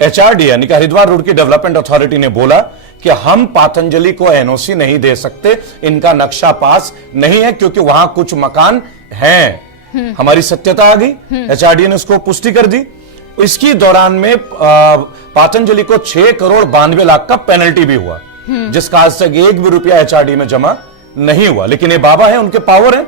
HRD यानी कि Haridwar Roorkee development authority ने बोला कि हम पतंजलि को एनओसी नहीं दे सकते, इनका नक्शा पास नहीं है क्योंकि वहां कुछ मकान हैं। हमारी सत्यता आ गई, HRD ने उसको पुष्टि कर दी। इसकी दौरान में पतंजलि को 6 करोड़ 92 लाख का पेनल्टी भी हुआ, जिसका आज तक 1 भी रुपया HRD में जमा नहीं हुआ। लेकिन ये बाबा है, उनके पावर है।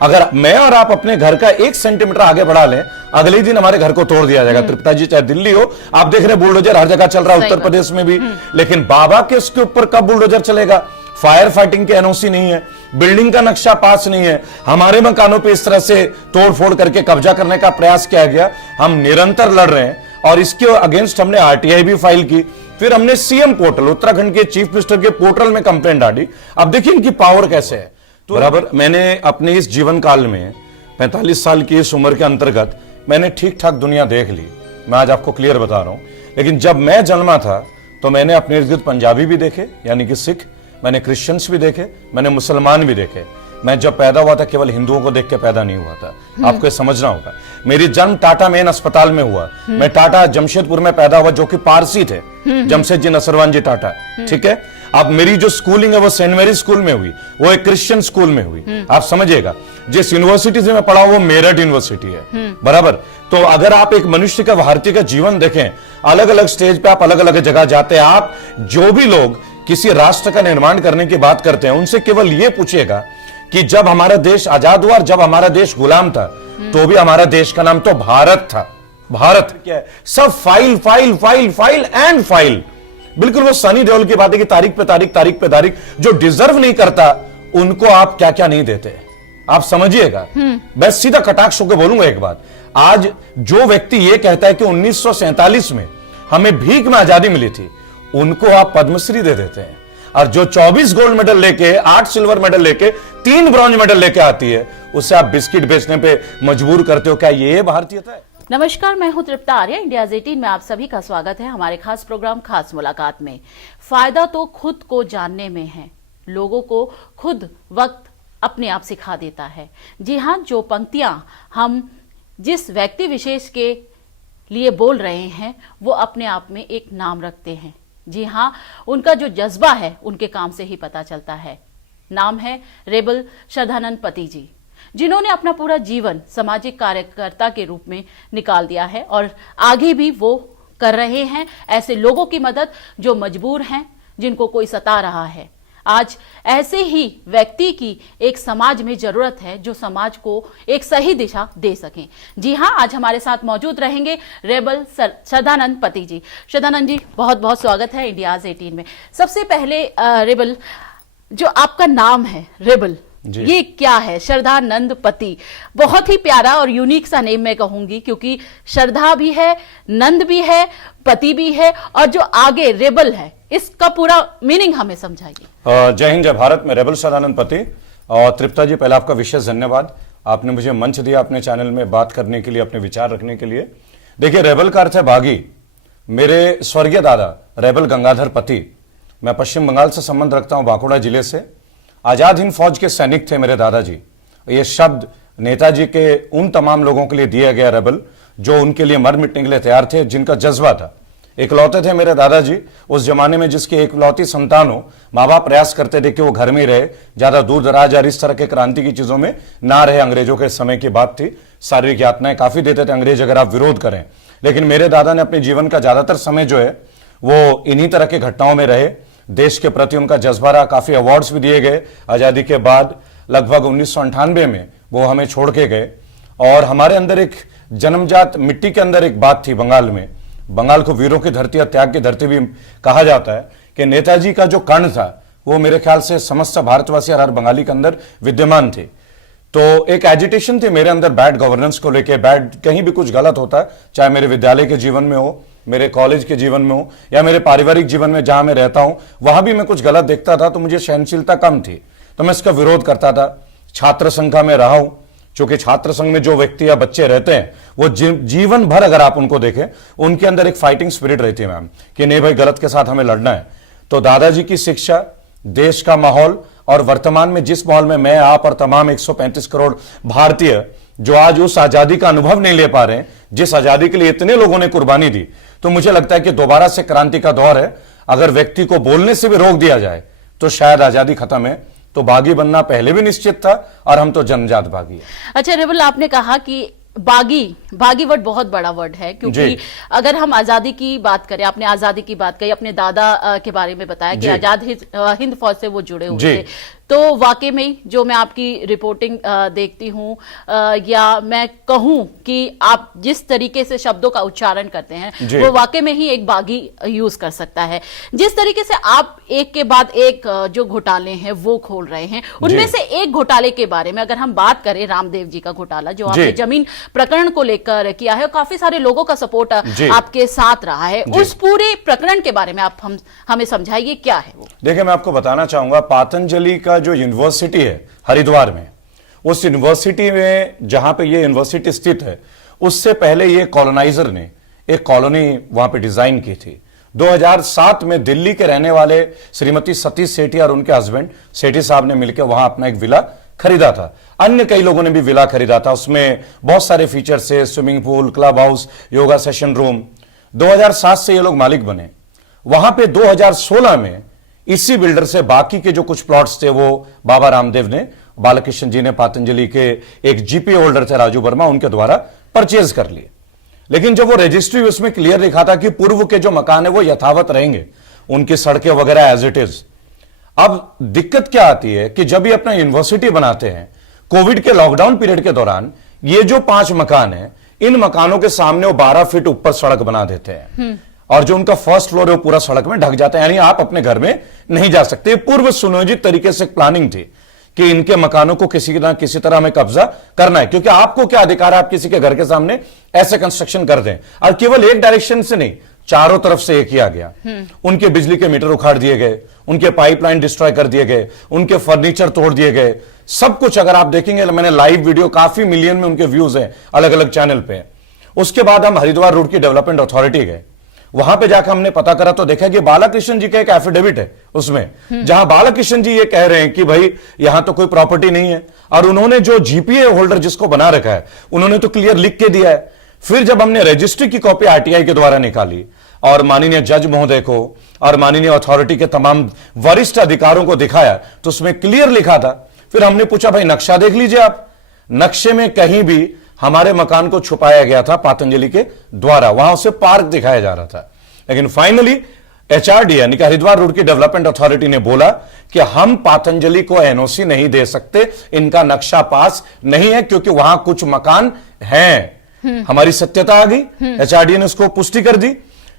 अगर मैं और आप अपने घर का 1 सेंटीमीटर आगे बढ़ा लें, अगले दिन हमारे घर को तोड़ दिया जाएगा। त्रिपुरा जी, चाहे दिल्ली हो, आप देख रहे हैं बुलडोजर हर जगह चल रहा है, उत्तर प्रदेश में भी। लेकिन बाबा के उसके ऊपर कब बुलडोजर चलेगा? फायर फाइटिंग के एनओसी नहीं है, बिल्डिंग का नक्शा पास नहीं है, हमारे मकानों पे इस तरह से तोड़फोड़ करके कब्जा करने का प्रयास किया गया। हम निरंतर लड़ रहे हैं और इसके अगेंस्ट हमने आरटीआई भी फाइल की। फिर हमने सीएम पोर्टल, उत्तराखंड के चीफ मिनिस्टर के पोर्टल में कंप्लेंट डाली। अब देखिए इनकी पावर कैसे है। तो बराबर मैंने अपने इस जीवन काल में 45 साल की इस उम्र के अंतर्गत मैंने ठीक ठाक दुनिया देख ली, मैं आज आपको क्लियर बता रहा हूं। लेकिन जब मैं जन्मा था तो मैंने अपने इर्द गिर्द पंजाबी भी देखे, यानी कि सिख, मैंने क्रिश्चियंस भी देखे, मैंने मुसलमान भी देखे। मैं जब पैदा हुआ था केवल हिंदुओं को देख के पैदा नहीं हुआ था, आपको ये समझना होगा। मेरी जन्म टाटा मेन अस्पताल में हुआ। मैं टाटा जमशेदपुर में पैदा हुआ, जो कि पारसी थे, जमशेद जी नसरवान जी टाटा, ठीक है। अब मेरी जो स्कूलिंग है वो सेंट मैरी स्कूल में हुई, वो एक क्रिश्चियन स्कूल में हुई। आप समझिएगा, जिस यूनिवर्सिटी से मैं पढ़ा वो मेरठ यूनिवर्सिटी है, बराबर। तो अगर आप एक मनुष्य का, भारतीय का जीवन देखें, अलग अलग स्टेज पे आप अलग अलग जगह जाते हैं, आप जो भी लोग किसी राष्ट्र का निर्माण करने की बात करते हैं, उनसे केवल ये पूछिएगा कि जब हमारा देश आजाद हुआ और जब हमारा देश गुलाम था, तो भी हमारा देश का नाम तो भारत था। भारत क्या है? सब file file file file and file. बिल्कुल वो सनी देओल की बात है कि तारीख पे तारीख, तारीख पे तारीख। जो डिजर्व नहीं करता उनको आप क्या क्या नहीं देते, आप समझिएगा। मैं सीधा कटाक्ष होकर बोलूंगा एक बात, आज जो व्यक्ति ये कहता है कि 1947 में हमें भीख में आजादी मिली थी, उनको आप पद्मश्री दे देते हैं। और जो 24 गोल्ड मेडल लेके, 8 सिल्वर मेडल लेके, 3 ब्रॉन्ज मेडल लेके आती है, उसे आप बिस्किट बेचने पे मजबूर करते हो। क्या ये भारतीयता है? नमस्कार, मैं हूं तृप्ता आर्य। इंडियाज 18 में आप सभी का स्वागत है हमारे खास प्रोग्राम खास मुलाकात में। फायदा तो खुद को जानने में है, लोगों को खुद वक्त अपने आप सिखा देता है। जी हां, जो पंक्तियां हम जिस व्यक्ति विशेष के लिए बोल रहे हैं, वो अपने आप में एक नाम रखते हैं। जी हां, उनका जो जज्बा है उनके काम से ही पता चलता है। नाम है रेबल श्रद्धानंद पति जी, जिन्होंने अपना पूरा जीवन सामाजिक कार्यकर्ता के रूप में निकाल दिया है और आगे भी वो कर रहे हैं ऐसे लोगों की मदद जो मजबूर हैं, जिनको कोई सता रहा है। आज ऐसे ही व्यक्ति की एक समाज में जरूरत है जो समाज को एक सही दिशा दे सकें। जी हां, आज हमारे साथ मौजूद रहेंगे रेबल श्रद्धानंद पति जी। श्रद्धानंद जी, बहुत बहुत स्वागत है इंडियाज 18 में। सबसे पहले रेबल, जो आपका नाम है रेबल, ये क्या है? श्रद्धानंद पति, बहुत ही प्यारा और यूनिक सा नेम मैं कहूंगी, क्योंकि श्रद्धा भी है, नंद भी है, पति भी है, और जो आगे रेबल है, इसका पूरा मीनिंग हमें समझाइए। जय हिंद, जय भारत। मैं रेबल श्रद्धानंद पति। और तृप्ता जी, पहले आपका विशेष धन्यवाद, आपने मुझे मंच दिया अपने चैनल में बात करने के लिए, अपने विचार रखने के लिए। देखिए, रेबल का अर्थ है बागी। मेरे स्वर्गीय दादा रेबल गंगाधर पति, मैं पश्चिम बंगाल से संबंध रखता हूं, बांकुड़ा जिले से। आजाद हिंद फौज के सैनिक थे मेरे दादाजी। ये शब्द नेताजी के उन तमाम लोगों के लिए दिया गया, रेबल, जो उनके लिए मर मिटने के लिए तैयार थे, जिनका जज्बा था। इकलौते थे मेरे दादाजी उस जमाने में जिसकी इकलौती संतान हो। माँ बाप प्रयास करते थे कि वो घर में रहे, ज्यादा दूर दराज और इस तरह के क्रांति की चीजों में ना रहे। अंग्रेजों के समय की बात थी, शारीरिक यातनाएं काफी देते थे अंग्रेज अगर आप विरोध करें। लेकिन मेरे दादा ने अपने जीवन का ज्यादातर समय जो है वो इन्हीं तरह की घटनाओं में रहे। देश के प्रति उनका जज्बा रहा, काफी अवार्ड्स भी दिए गए आजादी के बाद। लगभग 1998 में वो हमें छोड़ के गए। और हमारे अंदर एक जन्मजात मिट्टी के अंदर एक बात थी बंगाल में, बंगाल को वीरों की धरती या त्याग की धरती भी कहा जाता है, कि नेताजी का जो कर्ण था वो मेरे ख्याल से समस्त भारतवासी और हर बंगाली के अंदर विद्यमान थे। तो एक एजिटेशन थी मेरे अंदर बैड गवर्नेंस को लेके, बैड कहीं भी कुछ गलत होता है, चाहे मेरे विद्यालय के जीवन में हो, मेरे कॉलेज के जीवन में हो, या मेरे पारिवारिक जीवन में जहां मैं रहता हूं, वहां भी मैं कुछ गलत देखता था तो मुझे सहनशीलता कम थी, तो मैं इसका विरोध करता था। छात्र संघ का मैं रहा हूं, क्योंकि छात्र संघ में जो व्यक्ति या बच्चे रहते हैं वो जीवन भर अगर आप उनको देखें, उनके अंदर एक फाइटिंग स्पिरिट रहती है मैम, कि नहीं भाई गलत के साथ हमें लड़ना है। तो दादाजी की शिक्षा, देश का माहौल, और वर्तमान में जिस माहौल में मैं, आप और तमाम 135 करोड़ भारतीय जो आज उस आजादी का अनुभव नहीं ले पा रहे हैं जिस आजादी के लिए इतने लोगों ने कुर्बानी दी, तो मुझे लगता है कि दोबारा से क्रांति का दौर है। अगर व्यक्ति को बोलने से भी रोक दिया जाए तो शायद आजादी खत्म है। तो बागी बनना पहले भी निश्चित था और हम तो जन्मजात बागी हैं। अच्छा रेबल, आपने कहा कि बागी वर्ड बहुत बड़ा वर्ड है, क्योंकि अगर हम आजादी की बात करें, आपने आजादी की बात कही, अपने दादा के बारे में बताया कि आजाद हिंद फौज से वो जुड़े हुए थे, तो वाकई में जो मैं आपकी रिपोर्टिंग देखती हूं या मैं कहूं कि आप जिस तरीके से शब्दों का उच्चारण करते हैं वो वाकई में ही एक बागी यूज कर सकता है। जिस तरीके से आप एक के बाद एक जो घोटाले हैं वो खोल रहे हैं, उनमें से एक घोटाले के बारे में अगर हम बात करें, रामदेव जी का घोटाला जो आपने जमीन प्रकरण को लेकर किया है, काफी सारे लोगों का सपोर्ट आपके साथ रहा है, उस पूरे प्रकरण के बारे में आप हमें समझाइए, क्या है वो? देखिए, मैं आपको बताना चाहूंगा, पातंजलि का जो यूनिवर्सिटी है हरिद्वार में, उस यूनिवर्सिटी में जहां पे ये यूनिवर्सिटी स्थित है, उससे पहले ये कॉलोनाइजर ने एक कॉलोनी वहां पे डिजाइन की थी। 2007 में दिल्ली के रहने वाले श्रीमती सतीश सेठी और उनके हस्बैंड सेठी साहब ने मिलकर वहां अपना एक विला खरीदा था। अन्य कई लोगों ने भी विला खरीदा था। उसमें बहुत सारे फीचर्स है, swimming pool, club house, yoga session room. 2007 से ये लोग मालिक बने। वहां पे 2016 में इसी बिल्डर से बाकी के जो कुछ प्लॉट्स थे वो बाबा रामदेव ने, बालकृष्ण जी ने, पातंजलि के एक जीपी होल्डर थे राजू वर्मा, उनके द्वारा परचेज कर लिए। लेकिन जब वो रजिस्ट्री उसमें क्लियर लिखा था कि पूर्व के जो मकान है वो यथावत रहेंगे, उनकी सड़कें वगैरह एज इट इज। अब दिक्कत क्या आती है कि जब ये अपना यूनिवर्सिटी बनाते हैं, कोविड के लॉकडाउन पीरियड के दौरान ये जो 5 मकान है, इन मकानों के सामने वो 12 फीट ऊपर सड़क बना देते हैं और जो उनका फर्स्ट फ्लोर है वो पूरा सड़क में ढक जाता है, यानी आप अपने घर में नहीं जा सकते। पूर्व सुनियोजित तरीके से प्लानिंग थी कि इनके मकानों को किसी ना किसी तरह हमें कब्जा करना है, क्योंकि आपको क्या अधिकार है आप किसी के घर के सामने ऐसे कंस्ट्रक्शन कर दें। और केवल एक डायरेक्शन से नहीं, चारों तरफ से ये किया गया। उनके बिजली के मीटर उखाड़ दिए गए, उनके पाइपलाइन डिस्ट्रॉय कर दिए गए, उनके फर्नीचर तोड़ दिए गए, सब कुछ। अगर आप देखेंगे, मैंने लाइव वीडियो, काफी मिलियन में उनके व्यूज हैं अलग अलग चैनल पे। उसके बाद हम हरिद्वार रोड की डेवलपमेंट अथॉरिटी गए। वहां पे जाकर हमने पता करा तो देखा कि बालाकृष्ण जी का एक एफिडेविट है उसमें, जहां बालाकृष्ण जी ये कह रहे हैं कि भाई यहां तो कोई प्रॉपर्टी नहीं है, और उन्होंने जो जीपीए होल्डर जिसको बना रखा है उन्होंने तो क्लियर लिख के दिया है। फिर जब हमने रजिस्ट्री की कॉपी आरटीआई के द्वारा निकाली और माननीय जज महोदय को और माननीय अथॉरिटी के तमाम वरिष्ठ अधिकारों को दिखाया तो उसमें क्लियर लिखा था। फिर हमने पूछा, भाई नक्शा देख लीजिए आप। नक्शे में कहीं भी हमारे मकान को छुपाया गया था पातंजलि के द्वारा, वहां उसे पार्क दिखाया जा रहा था। लेकिन फाइनली एचआरडी यानी कि हरिद्वार रोड की डेवलपमेंट अथॉरिटी ने बोला कि हम पातंजलि को एनओसी नहीं दे सकते, इनका नक्शा पास नहीं है, क्योंकि वहां कुछ मकान हैं। हमारी सत्यता आ गई, एचआरडी ने उसको पुष्टि कर दी।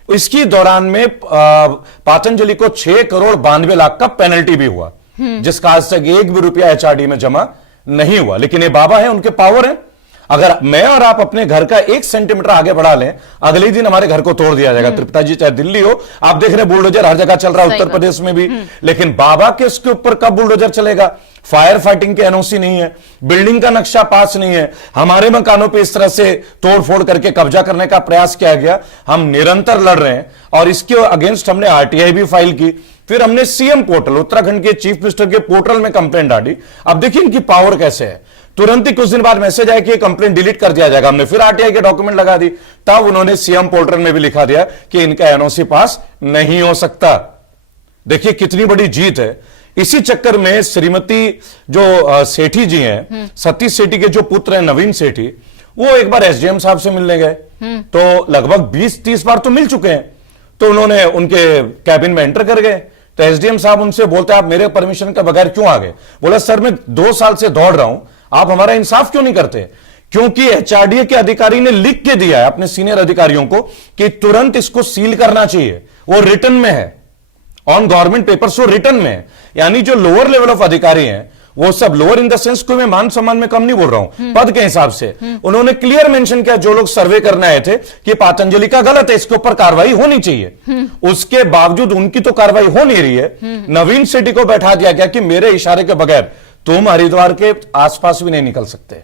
इसकी दौरान में पातंजलि को 6 करोड़ 92 लाख का पेनल्टी भी हुआ, जिसका आज तक 1 भी रुपया एचआरडी में जमा नहीं हुआ। लेकिन ये बाबा है, उनके पावर है। अगर मैं और आप अपने घर का 1 सेंटीमीटर आगे बढ़ा लें, अगले दिन हमारे घर को तोड़ दिया जाएगा। त्रिपुरा जी, चाहे दिल्ली हो, आप देख रहे हैं बुलडोजर हर जगह चल रहा है, उत्तर प्रदेश में भी। लेकिन बाबा के उसके ऊपर कब बुलडोजर चलेगा? फायर फाइटिंग के एनओसी नहीं है, बिल्डिंग का नक्शा पास नहीं है, हमारे मकानों पे इस तरह से तोड़फोड़ करके कब्जा करने का प्रयास किया गया। हम निरंतर लड़ रहे हैं और इसके अगेंस्ट हमने आरटीआई भी फाइल की। फिर हमने सीएम पोर्टल, उत्तराखंड के चीफ मिनिस्टर के पोर्टल में कंप्लेंट डाली। अब देखिए इनकी पावर कैसे है। तुरंत ही कुछ दिन बाद मैसेज आया कि कंप्लेंट डिलीट कर दिया जाएगा। हमने फिर आरटीआई के डॉक्यूमेंट लगा दी, तब उन्होंने सीएम पोर्टल में भी लिखा दिया कि इनका एनओसी पास नहीं हो सकता। देखिए कितनी बड़ी जीत है। इसी चक्कर में श्रीमती जो सेठी जी हैं, सतीश सेठी के जो पुत्र हैं नवीन सेठी, वो एक बार एसडीएम साहब से मिलने गए, तो लगभग 20-30 बार तो मिल चुके हैं। तो उन्होंने उनके कैबिन में एंटर कर गए, तो एसडीएम साहब उनसे बोलते आप मेरे परमिशन के बगैर क्यों आ गए? बोला सर मैं 2 साल से दौड़ रहा हूं, आप हमारा इंसाफ क्यों नहीं करते? क्योंकि एचआरडीए के अधिकारी ने लिख के दिया है अपने सीनियर अधिकारियों को कि तुरंत इसको सील करना चाहिए। वो रिटर्न में है, ऑन गवर्नमेंट पेपर्स वो रिटर्न में है। यानी जो लोअर लेवल ऑफ अधिकारी हैं वो सब, लोअर इन द सेंस कोई मैं मान सम्मान में कम नहीं बोल रहा हूं, पद के हिसाब से, उन्होंने क्लियर मेंशन किया जो लोग सर्वे करने आए थे कि पातंजलि का गलत है, इसके ऊपर कार्रवाई होनी चाहिए। उसके बावजूद उनकी तो कार्रवाई हो नहीं रही है। नवीन सेठी को बैठा दिया गया कि मेरे इशारे के बगैर तुम हरिद्वार के आसपास भी नहीं निकल सकते।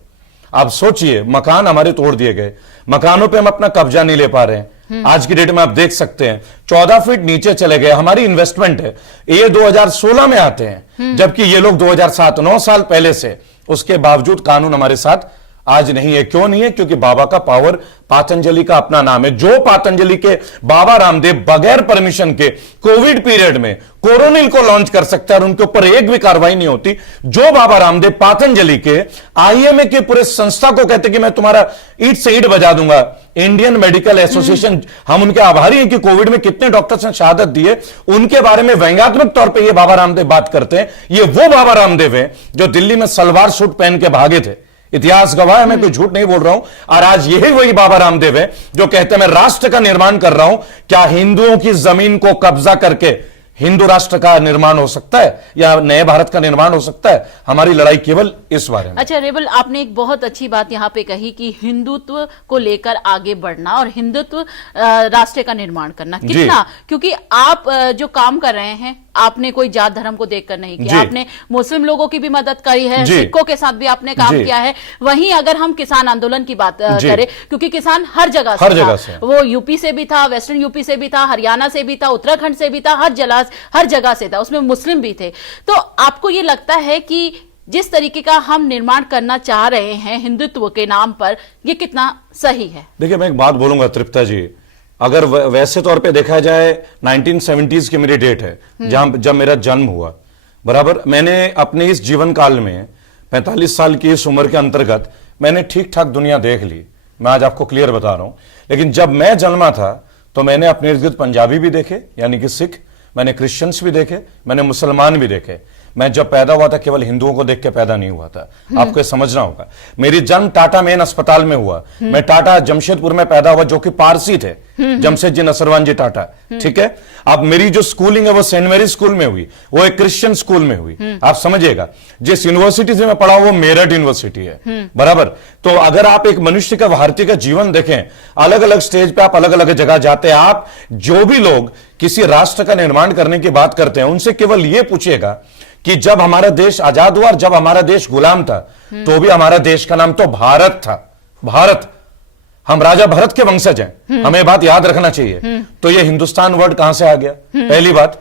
आप सोचिए, मकान हमारे तोड़ दिए गए, मकानों पे हम अपना कब्जा नहीं ले पा रहे हैं। आज की डेट में आप देख सकते हैं 14 फीट नीचे चले गए। हमारी इन्वेस्टमेंट है, ये 2016 में आते हैं, जबकि ये लोग 2007, 9 साल पहले से। उसके बावजूद कानून हमारे साथ आज नहीं है। क्यों नहीं है? क्योंकि बाबा का पावर पातंजलि का अपना नाम है। जो पातंजलि के बाबा रामदेव बगैर परमिशन के कोविड पीरियड में कोरोनिल को लॉन्च कर सकते हैं और उनके ऊपर एक भी कार्रवाई नहीं होती। जो बाबा रामदेव पातंजलि के आईएमए के पूरे संस्था को कहते कि मैं तुम्हारा ईंट से ईंट बजा दूंगा, इंडियन मेडिकल एसोसिएशन, हम उनके आभारी हैं कि कोविड में कितने डॉक्टर्स ने शहादत दी है। उनके बारे में व्यंग्यात्मक तौर पर यह बाबा रामदेव बात करते हैं। ये वो बाबा रामदेव है जो दिल्ली में सलवार सूट पहन के भागे थे। इतिहास गवाह है, मैं कोई झूठ नहीं बोल रहा हूं। और आज यही वही बाबा रामदेव है जो कहते हैं मैं राष्ट्र का निर्माण कर रहा हूं। क्या हिंदुओं की जमीन को कब्जा करके हिंदू राष्ट्र का निर्माण हो सकता है या नए भारत का निर्माण हो सकता है? हमारी लड़ाई केवल इस बारे में। अच्छा रेबल, आपने एक बहुत अच्छी बात यहाँ पे कही कि हिंदुत्व को लेकर आगे बढ़ना और हिंदुत्व राष्ट्र का निर्माण करना कितना, क्योंकि आप जो काम कर रहे हैं आपने कोई जात धर्म को देखकर नहीं किया, आपने मुस्लिम लोगों की भी मदद करी है, सिखों के साथ भी आपने काम किया है। वहीं अगर हम किसान आंदोलन की बात करें, क्योंकि किसान हर जगह से, वो यूपी से भी था, वेस्टर्न यूपी से भी था, हरियाणा से भी था, उत्तराखंड से भी था, हर जगह से था, उसमें मुस्लिम भी थे। तो आपको ये लगता है कि जिस तरीके का हम निर्माण करना चाह रहे हैं हिंदुत्व के नाम पर, ये कितना सही है? देखिए, मैं एक बात बोलूंगा तृप्ता जी, अगर वैसे तौर पे देखा जाए 1970s की मेरी डेट है जब मेरा जन्म हुआ, बराबर। मैंने अपने इस जीवन काल में 45 साल की इस उम्र के अंतर्गत मैंने ठीक ठाक दुनिया देख ली, मैं आज आपको क्लियर बता रहा हूं। लेकिन जब मैं जन्मा था तो मैंने अपने इर्द गिर्द पंजाबी भी देखे, यानी कि सिख, मैंने क्रिश्चियंस भी देखे, मैंने मुसलमान भी देखे। मैं जब पैदा हुआ था केवल हिंदुओं को देख के पैदा नहीं हुआ था, आपको समझना होगा। मेरी जन्म टाटा मेन अस्पताल में हुआ। मैं टाटा जमशेदपुर में पैदा हुआ, जो कि पारसी थे, जमशेद जी नसरवान जी टाटा, ठीक है। अब मेरी जो स्कूलिंग है वो सेंट मैरी स्कूल में हुई, वो एक क्रिश्चियन स्कूल में हुई। आप समझिएगा, जिस यूनिवर्सिटी से मैं पढ़ा वो मेरठ यूनिवर्सिटी है, बराबर। तो अगर आप एक मनुष्य का, भारतीय का जीवन देखें, अलग अलग स्टेज पे आप अलग अलग जगह जाते हैं, आप जो भी लोग किसी राष्ट्र का निर्माण करने की बात करते हैं उनसे केवल यह पूछिएगा कि जब हमारा देश आजाद हुआ और जब हमारा देश गुलाम था तो भी हमारा देश का नाम तो भारत था। भारत, हम राजा भरत के वंशज हैं, हमें बात याद रखना चाहिए। तो ये हिंदुस्तान वर्ड कहां से आ गया? पहली बात,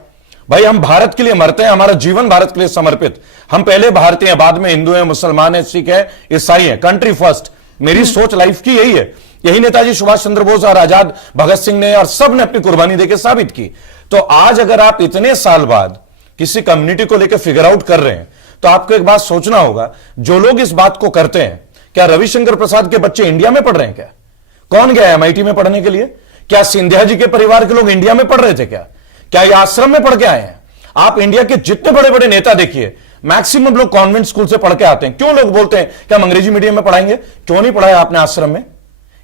भाई हम भारत के लिए मरते हैं, हमारा जीवन भारत के लिए समर्पित। हम पहले भारतीय हैं, बाद में हिंदू हैं, मुसलमान हैं, सिख हैं, ईसाई हैं, कंट्री फर्स्ट। मेरी सोच लाइफ की यही है। यही नेताजी सुभाष चंद्र बोस और आजाद भगत सिंह ने और सब ने अपनी कुर्बानी देकर साबित की। तो आज अगर आप इतने साल बाद किसी कम्युनिटी को लेकर फिगर आउट कर रहे हैं तो आपको एक बात सोचना होगा, जो लोग इस बात को करते हैं, क्या रविशंकर प्रसाद के बच्चे इंडिया में पढ़ रहे हैं? क्या कौन गया है एमआईटी में पढ़ने के लिए? क्या सिंधिया जी के परिवार के लोग इंडिया में पढ़ रहे थे? क्या ये आश्रम में पढ़ के आए हैं? आप इंडिया के जितने बड़े बड़े नेता देखिए, मैक्सिमम लोग कॉन्वेंट स्कूल से पढ़ के आते हैं। क्यों लोग बोलते हैं कि हम अंग्रेजी मीडियम में पढ़ाएंगे? क्यों नहीं पढ़ाया आपने आश्रम में?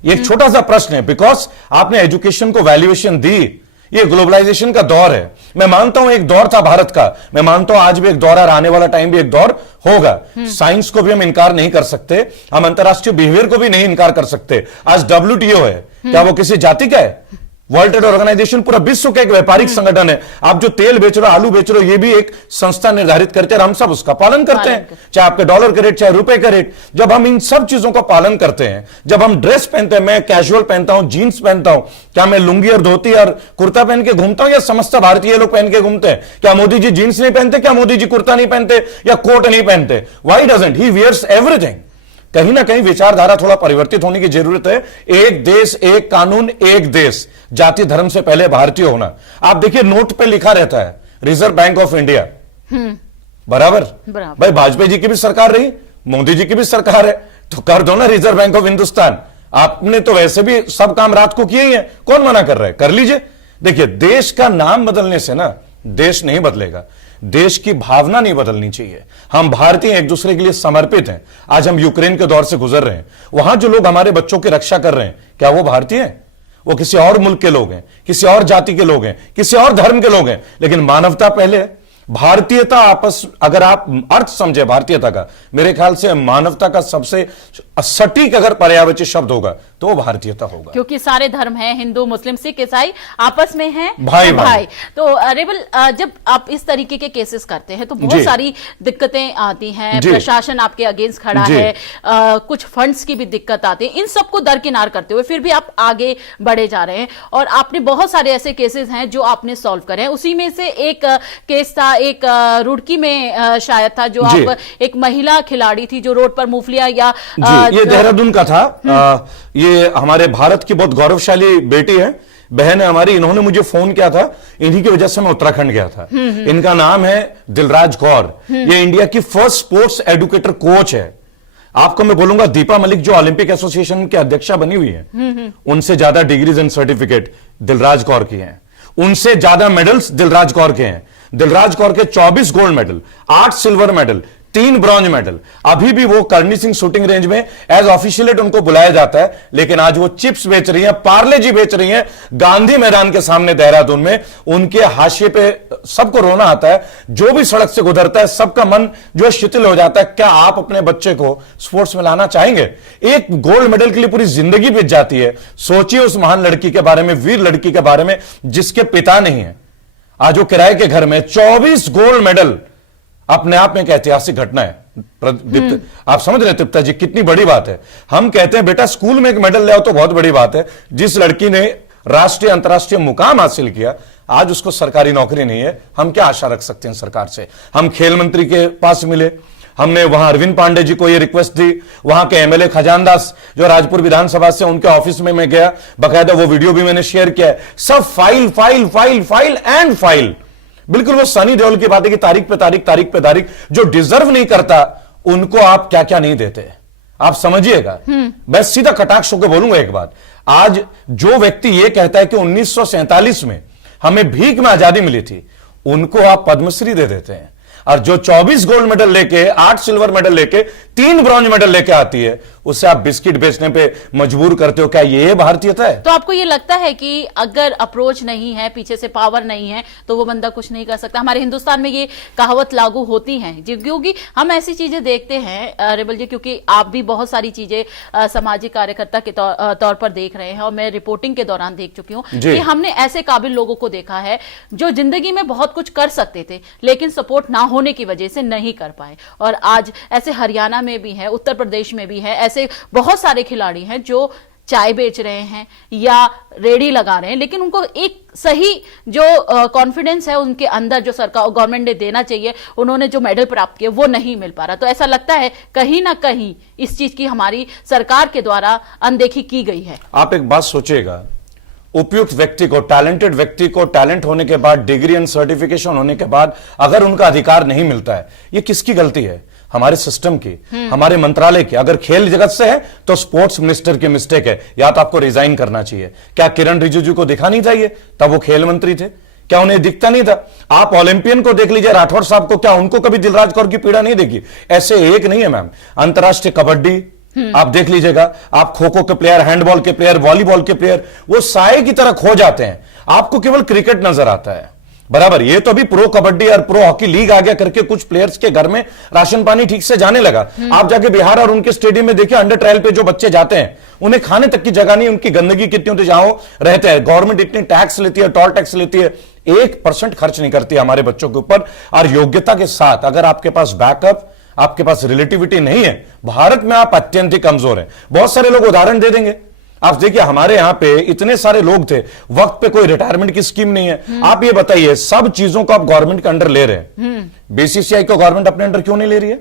ये एक छोटा सा प्रश्न है। बिकॉज आपने एजुकेशन को वैल्यूएशन दी। ये ग्लोबलाइजेशन का दौर है। मैं मानता हूं एक दौर था भारत का, मैं मानता हूं आज भी एक दौर है, आने वाला टाइम भी एक दौर होगा। साइंस को भी हम इनकार नहीं कर सकते, हम अंतरराष्ट्रीय बिहेवियर को भी नहीं इनकार कर सकते। आज WTO है, क्या वो किसी जाति का है? वर्ल्ड ट्रेड ऑर्गेनाइजेशन पूरा विश्व का एक व्यापारिक संगठन है। आप जो तेल बेच रहे हो, आलू बेच रहे हो, ये भी एक संस्था निर्धारित करते हैं और हम सब उसका पालन करते हैं, चाहे आपके डॉलर का रेट, चाहे रुपए का रेट। जब हम इन सब चीजों का पालन करते हैं, जब हम ड्रेस पहनते हैं, मैं कैजुअल पहनता हूं, जीन्स पहनता हूं, क्या मैं लुंगी और धोती और कुर्ता पहन के घूमता हूं या समस्त भारतीय लोग पहन के घूमते हैं? क्या मोदी जी जींस नहीं पहनते? क्या मोदी जी कुर्ता नहीं पहनते या कोट नहीं पहनते? Why doesn't he wears everything? कहीं ना कहीं विचारधारा थोड़ा परिवर्तित होने की जरूरत है। एक देश, एक कानून, एक देश, जाति धर्म से पहले भारतीय होना। आप देखिए नोट पे लिखा रहता है रिजर्व बैंक ऑफ इंडिया, बराबर। भाई वाजपेयी जी की भी सरकार रही, मोदी जी की भी सरकार है, तो कर दो ना रिजर्व बैंक ऑफ हिंदुस्तान। आपने तो वैसे भी सब काम रात को किए ही है, कौन मना कर रहा है? कर लीजिए। देखिए, देश का नाम बदलने से ना देश नहीं बदलेगा, देश की भावना नहीं बदलनी चाहिए। हम भारतीय एक दूसरे के लिए समर्पित हैं। आज हम यूक्रेन के दौर से गुजर रहे हैं, वहां जो लोग हमारे बच्चों की रक्षा कर रहे हैं, क्या वो भारतीय हैं? वो किसी और मुल्क के लोग हैं, किसी और जाति के लोग हैं, किसी और धर्म के लोग हैं। लेकिन मानवता पहले, भारतीयता आपस, अगर आप अर्थ समझे भारतीयता का, मेरे ख्याल से मानवता का सबसे सटीक अगर पर्यायवाची शब्द होगा तो वो भारतीयता होगा। क्योंकि सारे धर्म हैं, हिंदू मुस्लिम सिख ईसाई आपस में हैं भाई भाई। तो रेबल, जब आप इस तरीके के केसेस करते हैं तो बहुत सारी दिक्कतें आती हैं, प्रशासन आपके अगेंस्ट खड़ा है, कुछ फंड्स की भी दिक्कत आती है। इन सबको दरकिनार करते हुए फिर भी आप आगे बढ़े जा रहे हैं और आपने बहुत सारे ऐसे केसेस हैं जो आपने सॉल्व करे हैं। उसी में से एक केस था, एक रुड़की में शायद था, जो आप एक महिला खिलाड़ी थी जो रोड पर मूंगफलियां या ये देहरादून का था। ये हमारे भारत की बहुत गौरवशाली बेटी है, बहन है हमारी। इन्होंने मुझे फोन किया था, इन्हीं की वजह से मैं उत्तराखंड गया था। इनका नाम है दिलराज कौर। ये इंडिया की फर्स्ट स्पोर्ट्स एडुकेटर कोच है। आपको मैं बोलूंगा दीपा मलिक जो ओलंपिक एसोसिएशन के अध्यक्षा बनी हुई है, उनसे ज्यादा degrees and certificate Dilraj Kaur की हैं। उनसे ज्यादा मेडल्स दिलराज कौर के हैं। दिलराज कौर के 24 gold medal, 8 silver medal, 3 bronze medal. अभी भी वो करनी सिंह शूटिंग रेंज में एज ऑफिशियलेट उनको बुलाया जाता है, लेकिन आज वो चिप्स बेच रही हैं, पार्ले जी बेच रही हैं गांधी मैदान के सामने देहरादून में। उनके हाशिए पे सबको रोना आता है, जो भी सड़क से गुजरता है सबका मन जो शिथिल हो जाता है। क्या आप अपने बच्चे को स्पोर्ट्स में लाना चाहेंगे? एक गोल्ड मेडल के लिए पूरी जिंदगी बीत जाती है। सोचिए उस महान लड़की के बारे में, वीर लड़की के बारे में जिसके पिता नहीं है। आज वो किराए के घर में 24 गोल्ड मेडल, अपने आप में एक ऐतिहासिक घटना है। आप समझ रहे हैं तृप्ता जी, कितनी बड़ी बात है। हम कहते हैं बेटा स्कूल में एक मेडल ले आओ तो बहुत बड़ी बात है। जिस लड़की ने राष्ट्रीय अंतर्राष्ट्रीय मुकाम हासिल किया, आज उसको सरकारी नौकरी नहीं है। हम क्या आशा रख सकते हैं सरकार से? हम खेल मंत्री के पास मिले, हमने वहां अरविंद पांडे जी को यह रिक्वेस्ट दी, वहां के एमएलए खजानदास जो राजपुर विधानसभा से, उनके ऑफिस में मैं गया, बकायदा वो वीडियो भी मैंने शेयर किया है। सब file file file file and file. बिल्कुल वो सनी देओल की बात है कि तारीख पे तारीख, तारीख पे तारीख। जो डिजर्व नहीं करता उनको आप क्या क्या नहीं देते, आप समझिएगा। मैं सीधा कटाक्ष होकर बोलूंगा एक बात, आज जो व्यक्ति ये कहता है कि 1947 में हमें भीख में आजादी मिली थी, उनको आप पद्मश्री दे देते हैं। और जो 24 गोल्ड मेडल लेके, 8 सिल्वर मेडल लेके, 3 ब्रॉन्ज मेडल लेके आती है, उसे आप बिस्किट बेचने पे मजबूर करते हो। क्या ये भारतीयता है? तो आपको ये लगता है कि अगर अप्रोच नहीं है, पीछे से पावर नहीं है, तो वो बंदा कुछ नहीं कर सकता? हमारे हिंदुस्तान में ये कहावत लागू होती है क्योंकि हम ऐसी चीजें देखते हैं रेबल जी, क्योंकि आप भी बहुत सारी चीजें सामाजिक कार्यकर्ता के तौर पर देख रहे हैं और मैं रिपोर्टिंग के दौरान देख चुकी हूँ कि हमने ऐसे काबिल लोगों को देखा है जो जिंदगी में बहुत कुछ कर सकते थे, लेकिन सपोर्ट ना होने की वजह से नहीं कर पाए। और आज ऐसे हरियाणा में भी है, उत्तर प्रदेश में भी है, ऐसे बहुत सारे खिलाड़ी हैं जो चाय बेच रहे हैं या रेडी लगा रहे हैं, लेकिन उनको एक सही जो कॉन्फिडेंस है उनके अंदर, जो सरकार गवर्नमेंट ने देना चाहिए, उन्होंने जो मेडल प्राप्त किए वो नहीं मिल पा रहा। तो ऐसा लगता है कहीं ना कहीं इस चीज की हमारी सरकार के द्वारा अनदेखी की गई है। आप एक बात सोचिएगा, उपयुक्त व्यक्ति को, टैलेंटेड व्यक्ति को, टैलेंट होने के बाद, डिग्री एंड सर्टिफिकेशन होने के बाद अगर उनका अधिकार नहीं मिलता है, ये किसकी गलती है? हमारे सिस्टम की, हमारे मंत्रालय की। अगर खेल जगत से है तो स्पोर्ट्स मिनिस्टर की मिस्टेक है, या तो आपको रिजाइन करना चाहिए। क्या किरण रिजिजू को दिखा नहीं चाहिए? तब वो खेल मंत्री थे, क्या उन्हें दिखता नहीं था? आप ओलंपियन को देख लीजिए, राठौर साहब को, क्या उनको कभी दिलराज कौर की पीड़ा नहीं देखी? ऐसे एक नहीं है मैम। अंतर्राष्ट्रीय कबड्डी आप देख लीजिएगा, आप खो खो के प्लेयर, हैंडबॉल के प्लेयर, वॉलीबॉल के प्लेयर, वो साए की तरह खो जाते हैं। आपको केवल क्रिकेट नजर आता है, बराबर। ये तो अभी प्रो कबड्डी और प्रो हॉकी लीग आ गया करके कुछ प्लेयर्स के घर में राशन पानी ठीक से जाने लगा। आप जाके बिहार और उनके स्टेडियम में देखिए, अंडर ट्रायल पे जो बच्चे जाते हैं, उन्हें खाने तक की जगह नहीं, उनकी गंदगी कितनी होती है जहां रहते हैं। गवर्नमेंट इतनी टैक्स लेती है, टोल टैक्स लेती है, 1% खर्च नहीं करती हमारे बच्चों के ऊपर। और योग्यता के साथ अगर आपके पास बैकअप, आपके पास रिलेटिविटी नहीं है, भारत में आप अत्यंत ही कमजोर हैं। बहुत सारे लोग उदाहरण दे देंगे। आप देखिए, हमारे यहां पे इतने सारे लोग थे, वक्त पे कोई रिटायरमेंट की स्कीम नहीं है। आप ये बताइए, सब चीजों को आप गवर्नमेंट के अंडर ले रहे हैं, बीसीसीआई को गवर्नमेंट अपने अंडर क्यों नहीं ले रही है?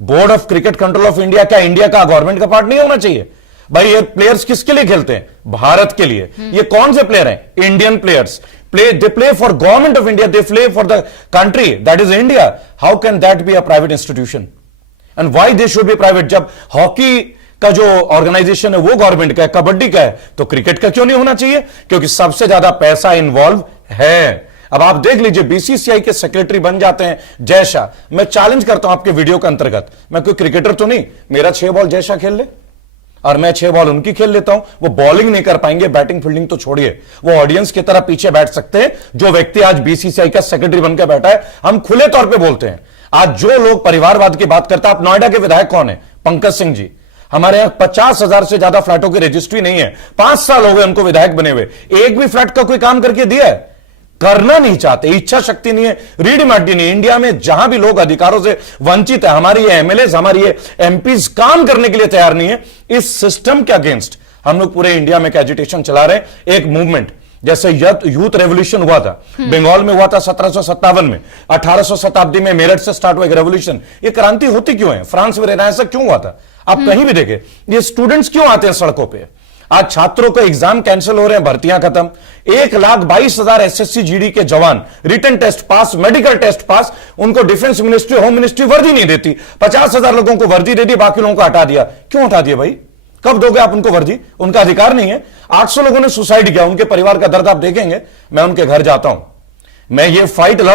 Board of cricket control of India क्या इंडिया का गवर्नमेंट का पार्ट नहीं होना चाहिए? भाई ये प्लेयर्स किसके लिए खेलते हैं? भारत के लिए। ये कौन से प्लेयर हैं? Indian players. They play for government of India, they play for the country, that is India. How can that be a private institution? And why they should be private? जब हॉकी का जो organisation है वो government का है, कबड्डी का है, तो क्रिकेट का क्यों नहीं होना चाहिए? क्योंकि सबसे ज्यादा पैसा इन्वॉल्व है। अब आप देख लीजिए, बीसीसीआई के सेक्रेटरी बन जाते हैं जय शाह। मैं चैलेंज करता हूं आपके वीडियो के अंतर्गत, मैं कोई क्रिकेटर तो नहीं, मेरा 6 बॉल जय शाह खेल ले और मैं 6 बॉल उनकी खेल लेता हूं। वो बॉलिंग नहीं कर पाएंगे, बैटिंग फील्डिंग तो छोड़िए, वो ऑडियंस की तरह पीछे बैठ सकते हैं। जो व्यक्ति आज बीसीसीआई का सेक्रेटरी बनकर बैठा है, हम खुले तौर पे बोलते हैं, आज जो लोग परिवारवाद की बात करते हैं, आप नोएडा के विधायक कौन है? पंकज सिंह जी। हमारे यहां 50,000 से ज्यादा फ्लैटों की रजिस्ट्री नहीं है। 5 साल हो गए उनको विधायक बने हुए, एक भी फ्लैट का कोई काम करके दिया है? करना नहीं चाहते, इच्छा शक्ति नहीं है, रीडमार्डी नहीं। इंडिया में जहां भी लोग अधिकारों से वंचित है, हमारे ये एमएलए, हमारी ये एमपीज काम करने के लिए तैयार नहीं है। इस सिस्टम के अगेंस्ट हम लोग पूरे इंडिया में एक एजिटेशन चला रहे हैं, एक मूवमेंट। जैसे यूथ रेवोल्यूशन हुआ था, बंगाल में हुआ था 1757 में, 1800 शताब्दी में मेरठ से स्टार्ट हुआ एक रेवोल्यूशन। ये क्रांति होती क्यों है? फ्रांस में रहना ऐसा क्यों हुआ था? आप कहीं भी देखें, ये स्टूडेंट्स क्यों आते हैं सड़कों पे? आज छात्रों का एग्जाम कैंसिल हो रहे हैं, भर्तियां खत्म। 1,22,000 एसएससी जीडी के जवान written test pass, medical test pass, उनको डिफेंस मिनिस्ट्री, होम मिनिस्ट्री वर्दी नहीं देती। 50,000 लोगों को वर्दी दे दी, बाकी लोगों को हटा दिया। क्यों हटा दिया भाई? कब दोगे आप उनको वर्दी? उनका अधिकार नहीं है। 800 लोगों ने सुसाइड किया, उनके परिवार का दर्द आप देखेंगे। मैं उनके घर जाता हूं, मैं ये फाइट लड़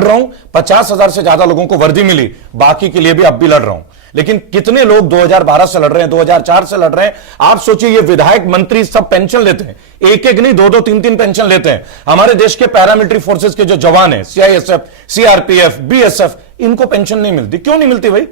रहा हूं। 50,000 से ज्यादा लोगों को वर्दी मिली, बाकी के लिए भी अब भी लड़ रहा हूं। लेकिन कितने लोग 2012 से लड़ रहे हैं, 2004 से लड़ रहे हैं। आप सोचिए, ये विधायक मंत्री सब पेंशन लेते हैं, एक एक नहीं, 2-2, 3-3 पेंशन लेते हैं। हमारे देश के पैरामिलिट्री फोर्सेस के जो जवान हैं, सीआईएसएफ, सीआरपीएफ, बीएसएफ, इनको पेंशन नहीं मिलती। क्यों नहीं मिलती भाई?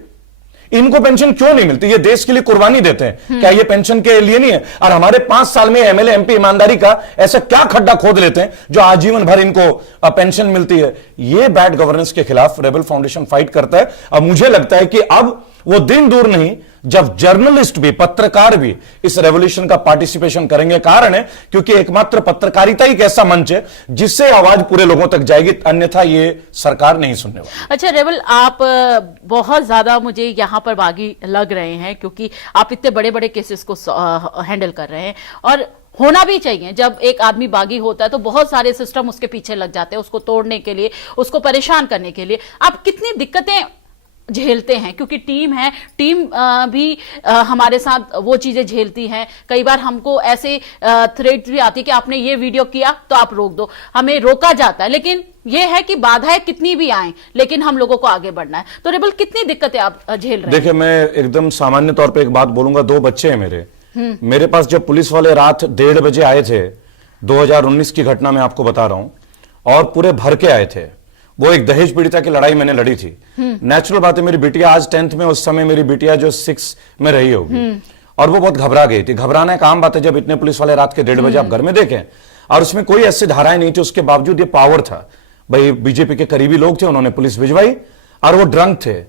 इनको पेंशन क्यों नहीं मिलती? ये देश के लिए कुर्बानी देते हैं, क्या ये पेंशन के लिए नहीं है? और हमारे 5 साल में एमएलए एमपी ईमानदारी का ऐसा क्या खड्डा खोद लेते हैं जो आजीवन भर इनको पेंशन मिलती है? ये बैड गवर्नेंस के खिलाफ रेबल फाउंडेशन फाइट करता है। अब मुझे लगता है कि अब वो दिन दूर नहीं जब जर्नलिस्ट भी, पत्रकार भी इस रेवोल्यूशन का पार्टिसिपेशन करेंगे। कारण है क्योंकि एकमात्र पत्रकारिता ही एक ऐसा मंच है जिससे आवाज पूरे लोगों तक जाएगी, अन्यथा ये सरकार नहीं सुनने वाली। अच्छा रेबल, आप बहुत ज्यादा मुझे यहां पर बागी लग रहे हैं क्योंकि आप इतने बड़े बड़े केसेस को हैंडल कर रहे हैं, और होना भी चाहिए। जब एक आदमी बागी होता है तो बहुत सारे सिस्टम उसके पीछे लग जाते हैं, उसको तोड़ने के लिए, उसको परेशान करने के लिए। आप कितनी दिक्कतें झेलते हैं? क्योंकि टीम है, टीम भी हमारे साथ वो चीजें झेलती हैं। कई बार हमको ऐसे थ्रेड्स भी आती है कि आपने ये वीडियो किया तो आप रोक दो, हमें रोका जाता है। लेकिन ये है कि बाधाएं कितनी भी आए, लेकिन हम लोगों को आगे बढ़ना है। तो रेबल, कितनी दिक्कतें आप झेल रहे हैं? देखिए, मैं एकदम सामान्य तौर पर एक बात बोलूंगा। 2 बच्चे हैं मेरे पास। जब पुलिस वाले रात 1:30 बजे आए थे, 2019 की घटना मैं आपको बता रहा हूं, और पूरे भर के आए थे। वो एक दहेज पीड़िता की लड़ाई मैंने लड़ी थी। नेचुरल बात है, मेरी बिटिया आज 10th में, उस समय मेरी बिटिया जो 6 में रही होगी, और वो बहुत घबरा गई थी। घबराना एक आम बात है जब इतने पुलिस वाले रात के 1:30 बजे आप घर में देखें, और उसमें कोई ऐसी धाराएं नहीं थी। उसके बावजूद ये पावर था भाई, बीजेपी के करीबी लोग थे, उन्होंने पुलिस भिजवाई, और वो ड्रंक थे।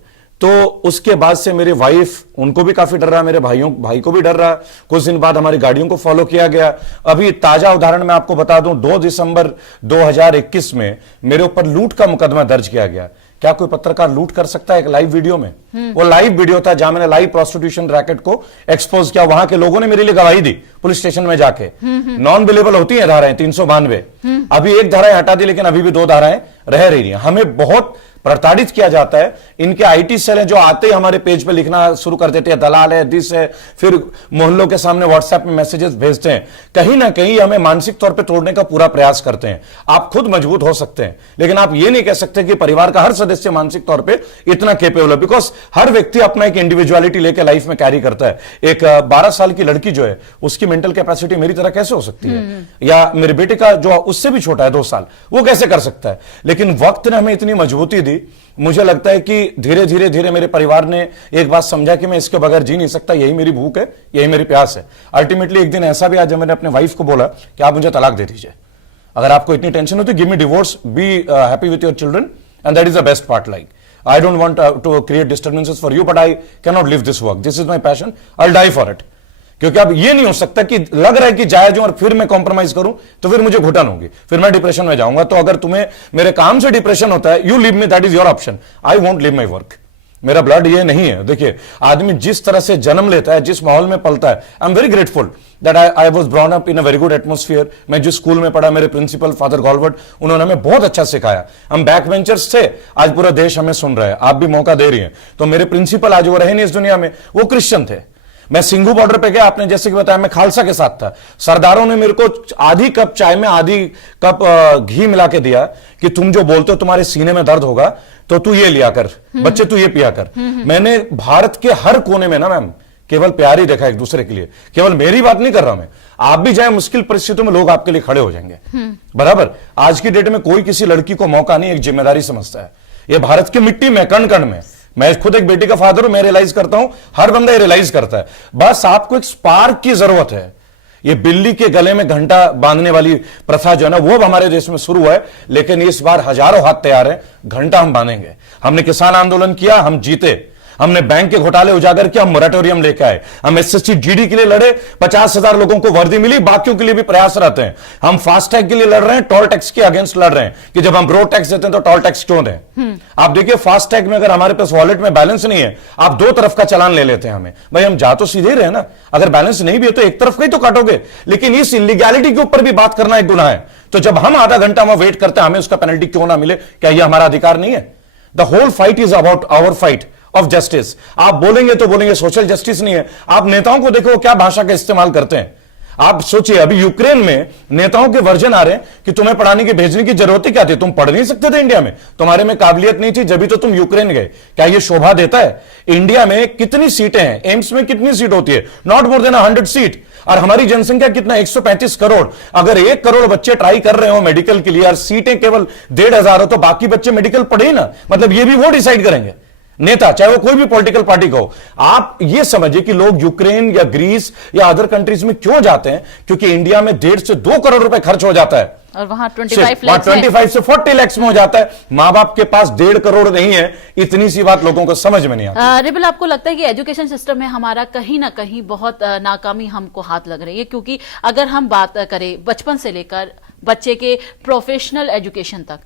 तो उसके बाद से मेरी वाइफ, उनको भी काफी डर रहा, मेरे भाई को भी डर रहा। कुछ दिन बाद हमारी गाड़ियों को फॉलो किया गया। अभी ताजा उदाहरण मैं आपको बता दूं, 2 दिसंबर 2021 में मेरे ऊपर लूट का मुकदमा दर्ज किया गया। क्या कोई पत्रकार लूट कर सकता है एक लाइव वीडियो में? वो लाइव वीडियो था जहां मैंने लाइव प्रोस्टिट्यूशन रैकेट को एक्सपोज किया। वहां के लोगों ने मेरे लिए गवाही दी पुलिस स्टेशन में जाके। नॉन बिलेबल होती है धाराएं 392, अभी 1 धाराएं हटा दी, लेकिन अभी भी 2 धाराएं रह रही हैं। हमें बहुत प्रताड़ित किया जाता है। इनके आईटी सेल है जो आते ही हमारे पेज पे लिखना शुरू कर देते हैं, दलाल है, दिस है, फिर मोहल्लों के सामने व्हाट्सएप में मैसेजेस भेजते हैं। कहीं ना कहीं हमें मानसिक तौर पे तोड़ने का पूरा प्रयास करते हैं। आप खुद मजबूत हो सकते हैं, लेकिन आप ये नहीं कह सकते कि परिवार का हर सदस्य मानसिक तौर पे इतना केपेबल है, बिकॉज हर व्यक्ति अपना एक इंडिविजुअलिटी लेकर लाइफ में कैरी करता है। एक 12 साल की लड़की जो है, उसकी मेंटल कैपेसिटी मेरी तरह कैसे हो सकती है? या मेरे बेटे का जो उससे भी छोटा है 2 साल, वो कैसे कर सकता है? लेकिन वक्त ने हमें इतनी मजबूती दी। मुझे लगता है कि धीरे धीरे मेरे परिवार ने एक बात समझा कि मैं इसके बगैर जी नहीं सकता। यही मेरी भूख है, यही मेरी प्यास है। अल्टीमेटली एक दिन ऐसा भी आज जब मैंने अपने वाइफ को बोला कि आप मुझे तलाक दे दीजिए, अगर आपको इतनी टेंशन होती, give me divorce, be happy with your children, and that is the best part. Like I don't want to create disturbances for you, but I cannot leave this work. This is my passion. I'll die for it. क्योंकि अब ये नहीं हो सकता कि लग रहा है कि जायज हूं और फिर मैं कॉम्प्रोमाइज करूं तो फिर मुझे घुटन होगी, फिर मैं डिप्रेशन में जाऊंगा। तो अगर तुम्हें मेरे काम से डिप्रेशन होता है, you leave me, that is your option. I won't leave my work. मेरा ब्लड ये नहीं है। देखिए, आदमी जिस तरह से जन्म लेता है, जिस माहौल में पलता है, I am very grateful that I was born up in a very good atmosphere. मैं जिस स्कूल में पढ़ा, मेरे प्रिंसिपल फादर गॉलवर्ट, उन्होंने हमें बहुत अच्छा सिखाया। हम बैक बेंचर्स थे, आज पूरा देश हमें सुन रहा है, आप भी मौका दे रही हैं। तो मेरे प्रिंसिपल आज वो रहे नहीं इस दुनिया में, वो क्रिश्चियन थे। मैं सिंघू बॉर्डर पे गया, आपने जैसे कि बताया, मैं खालसा के साथ था। सरदारों ने मेरे को आधी कप चाय में आधी कप घी मिला के दिया कि तुम जो बोलते हो तुम्हारे सीने में दर्द होगा तो तू ये लिया कर, बच्चे तू ये पिया कर। मैंने भारत के हर कोने में ना मैम केवल प्यार ही देखा एक दूसरे के लिए। केवल मेरी बात नहीं कर रहा मैं, आप भी जाए मुश्किल परिस्थितियों में लोग आपके लिए खड़े हो जाएंगे। बराबर, आज की डेट में कोई किसी लड़की को मौका नहीं, एक जिम्मेदारी समझता है। ये भारत की मिट्टी में, कण कण में मैं खुद एक बेटी का फादर हूं, मैं रियलाइज करता हूं, हर बंदा ये रियलाइज करता है। बस आपको एक स्पार्क की जरूरत है। ये बिल्ली के गले में घंटा बांधने वाली प्रथा जो है ना, वो अब हमारे देश में शुरू हुआ है, लेकिन इस बार हजारों हाथ तैयार हैं, घंटा हम बांधेंगे। हमने किसान आंदोलन किया, हम जीते। हमने बैंक के घोटाले उजागर किया, हम मोरेटोरियम लेकर आए। हम एसएससी जीडी के लिए लड़े, 50,000 लोगों को वर्दी मिली, बाकियों के लिए भी प्रयास रहते हैं। हम फास्टैग के लिए लड़ रहे हैं, टोल टैक्स के अगेंस्ट लड़ रहे हैं कि जब हम रोड टैक्स देते हैं तो टोल टैक्स क्यों दें। आप देखिए, फास्टैग में अगर हमारे पास वॉलेट में बैलेंस नहीं है, आप दो तरफ का चालान ले लेते हैं हमें। भाई हम जा तो सीधे ही रहे ना, अगर बैलेंस नहीं भी है तो एक तरफ का ही तो काटोगे। लेकिन इस इलीगैलिटी के ऊपर भी बात करना एक गुनाह है। तो जब हम आधा घंटा वहां वेट करते हैं, हमें उसका पेनल्टी क्यों ना मिले? क्या यह हमारा अधिकार नहीं है? The whole fight is about our fight of justice. आप बोलेंगे तो बोलेंगे सोशल जस्टिस नहीं है। आप नेताओं को देखो क्या भाषा का इस्तेमाल करते हैं। आप सोचिए, अभी यूक्रेन में नेताओं के वर्जन आ रहे हैं कि तुम्हें पढ़ाने की भेजने की जरूरत ही क्या थी, तुम पढ़ नहीं सकते थे इंडिया में, तुम्हारे में काबिलियत नहीं थी, जब तो तुम यूक्रेन गए। क्या यह शोभा देता है? इंडिया में कितनी सीटें हैं? एम्स में कितनी सीट होती है? Not more than 100 seat. और हमारी जनसंख्या कितना? 135 करोड़। अगर 1 करोड़ बच्चे ट्राई कर रहे हो मेडिकल के लिए और सीटें केवल 1,500 हो, तो बाकी बच्चे मेडिकल पढ़े ना। मतलब ये भी वो डिसाइड करेंगे, नेता, चाहे वो कोई भी पॉलिटिकल पार्टी का हो। आप ये समझिए कि लोग यूक्रेन या ग्रीस या अदर कंट्रीज में क्यों जाते हैं? क्योंकि इंडिया में 1.5 से 2 करोड़ रुपए खर्च हो जाता है और वहां 25 से 40 लाख में हो जाता है। मां बाप के पास 1.5 करोड़ नहीं है। इतनी सी बात लोगों को समझ में नहीं आती। रिबल, आपको लगता है कि एजुकेशन सिस्टम में हमारा कहीं ना कहीं बहुत नाकामी हमको हाथ लग रही है? क्योंकि अगर हम बात करें बचपन से लेकर बच्चे के प्रोफेशनल एजुकेशन तक,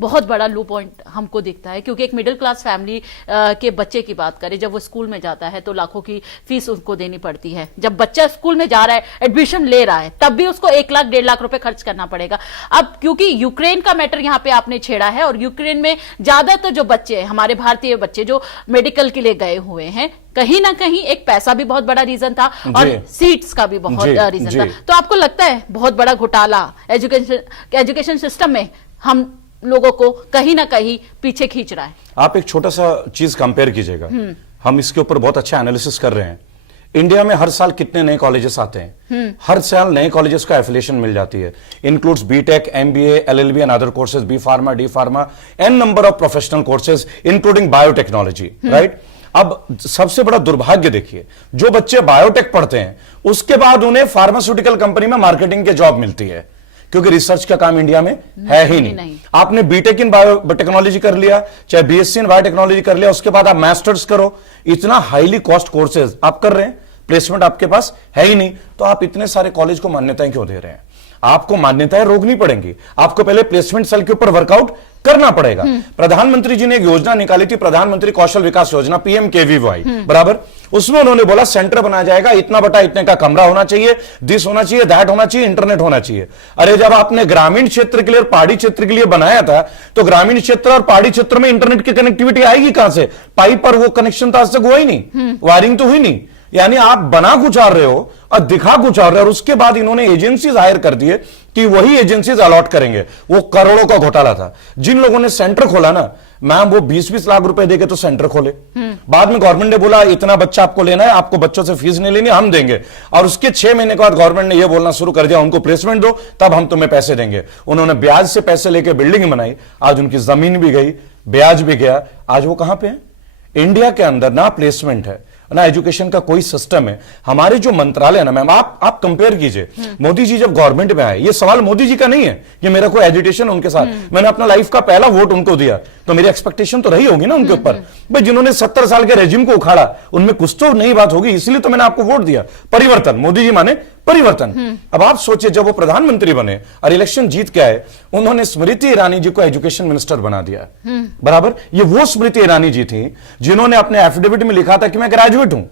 बहुत बड़ा लो पॉइंट हमको दिखता है। क्योंकि एक मिडिल क्लास फैमिली के बच्चे की बात करें, जब वो स्कूल में जाता है तो लाखों की फीस उसको देनी पड़ती है। जब बच्चा स्कूल में जा रहा है, एडमिशन ले रहा है, तब भी उसको 1 लाख 1.5 लाख रुपए खर्च करना पड़ेगा। अब क्योंकि यूक्रेन का मैटर यहाँ पे आपने छेड़ा है, और यूक्रेन में ज्यादातर जो बच्चे हैं, हमारे भारतीय बच्चे जो मेडिकल के लिए गए हुए हैं, कहीं ना कहीं एक पैसा भी बहुत बड़ा रीजन था और सीट्स का भी बहुत रीजन था। तो आपको लगता है बहुत बड़ा घोटाला एजुकेशन सिस्टम में हम लोगों को कहीं ना कहीं पीछे खींच रहा है? आप एक छोटा सा चीज कंपेयर कीजिएगा। हम इसके ऊपर बहुत अच्छा एनालिसिस कर रहे हैं। इंडिया में हर साल कितने नए कॉलेजेस आते हैं? हर साल नए कॉलेजेस का एफिलिएशन मिल जाती है। Includes BTech, MBA, LLB and other courses, B pharma, D pharma, n number of professional courses including biotechnology, right? अब सबसे बड़ा दुर्भाग्य देखिए, जो बच्चे बायोटेक पढ़ते हैं उसके बाद उन्हें फार्मास्यूटिकल कंपनी में मार्केटिंग की जॉब मिलती है, क्योंकि रिसर्च का काम इंडिया में है ही नहीं। आपने बीटेक इन बायोटेक्नोलॉजी कर लिया, चाहे बीएससी इन बायोटेक्नोलॉजी कर लिया, उसके बाद आप मास्टर्स करो, इतना हाईली कॉस्ट कोर्सेज आप कर रहे हैं, प्लेसमेंट आपके पास है ही नहीं, तो आप इतने सारे कॉलेज को मान्यताएं क्यों दे रहे हैं? आपको मान्यताएं रोकनी पड़ेंगी। आपको पहले प्लेसमेंट सेल के ऊपर वर्कआउट करना पड़ेगा। प्रधानमंत्री जी ने एक योजना निकाली थी, प्रधानमंत्री कौशल विकास योजना, पीएमकेवीवाई, बराबर। उसमें उन्होंने बोला सेंटर बनाया जाएगा, इतना बटा इतने का कमरा होना चाहिए, दिस होना चाहिए, दैट होना चाहिए, इंटरनेट होना चाहिए। अरे जब आपने ग्रामीण क्षेत्र के लिए और पहाड़ी क्षेत्र के लिए बनाया था, तो ग्रामीण क्षेत्र और पहाड़ी क्षेत्र में इंटरनेट की कनेक्टिविटी आएगी कहां से? पाइप पर वो कनेक्शन तो आज तक हुआ ही नहीं, वायरिंग तो हुई नहीं। यानी आप बना कुछ आ रहे हो और दिखा कुछ आ रहे हो, और उसके बाद इन्होंने एजेंसीज हायर कर दिए कि वही एजेंसीज अलॉट करेंगे। वो करोड़ों का घोटाला था। जिन लोगों ने सेंटर खोला ना मैम, वो 20-20 लाख रुपए देके तो सेंटर खोले। बाद में गवर्नमेंट ने बोला इतना बच्चा आपको लेना है, आपको बच्चों से फीस नहीं लेनी, हम देंगे। और उसके 6 महीने के बाद गवर्नमेंट ने यह बोलना शुरू कर दिया उनको प्लेसमेंट दो, तब हम तुम्हें पैसे देंगे। उन्होंने ब्याज से पैसे लेके बिल्डिंग बनाई, आज उनकी जमीन भी गई, ब्याज भी गया। आज वो कहां पे है? इंडिया के अंदर ना प्लेसमेंट है ना एजुकेशन का कोई सिस्टम है। हमारे जो मंत्रालय है ना मैम, आप कंपेयर कीजिए, मोदी जी जब गवर्नमेंट में आए, ये सवाल मोदी जी का नहीं है कि मेरा कोई एजिटेशन उनके साथ, मैंने अपना लाइफ का पहला वोट उनको दिया, तो मेरी एक्सपेक्टेशन तो रही होगी ना उनके ऊपर। भाई जिन्होंने 70 साल के रेजिम को उखाड़ा, उनमें कुछ तो नई बात होगी, इसलिए तो मैंने आपको वोट दिया। परिवर्तन, मोदी जी माने परिवर्तन। अब आप सोचिए, जब वो प्रधानमंत्री बने और इलेक्शन जीत के आए, उन्होंने स्मृति ईरानी जी को एजुकेशन मिनिस्टर बना दिया, बराबर। ये वो स्मृति ईरानी जी थी जिन्होंने अपने एफिडेविट में लिखा था कि मैं ग्रेजुएट हूं,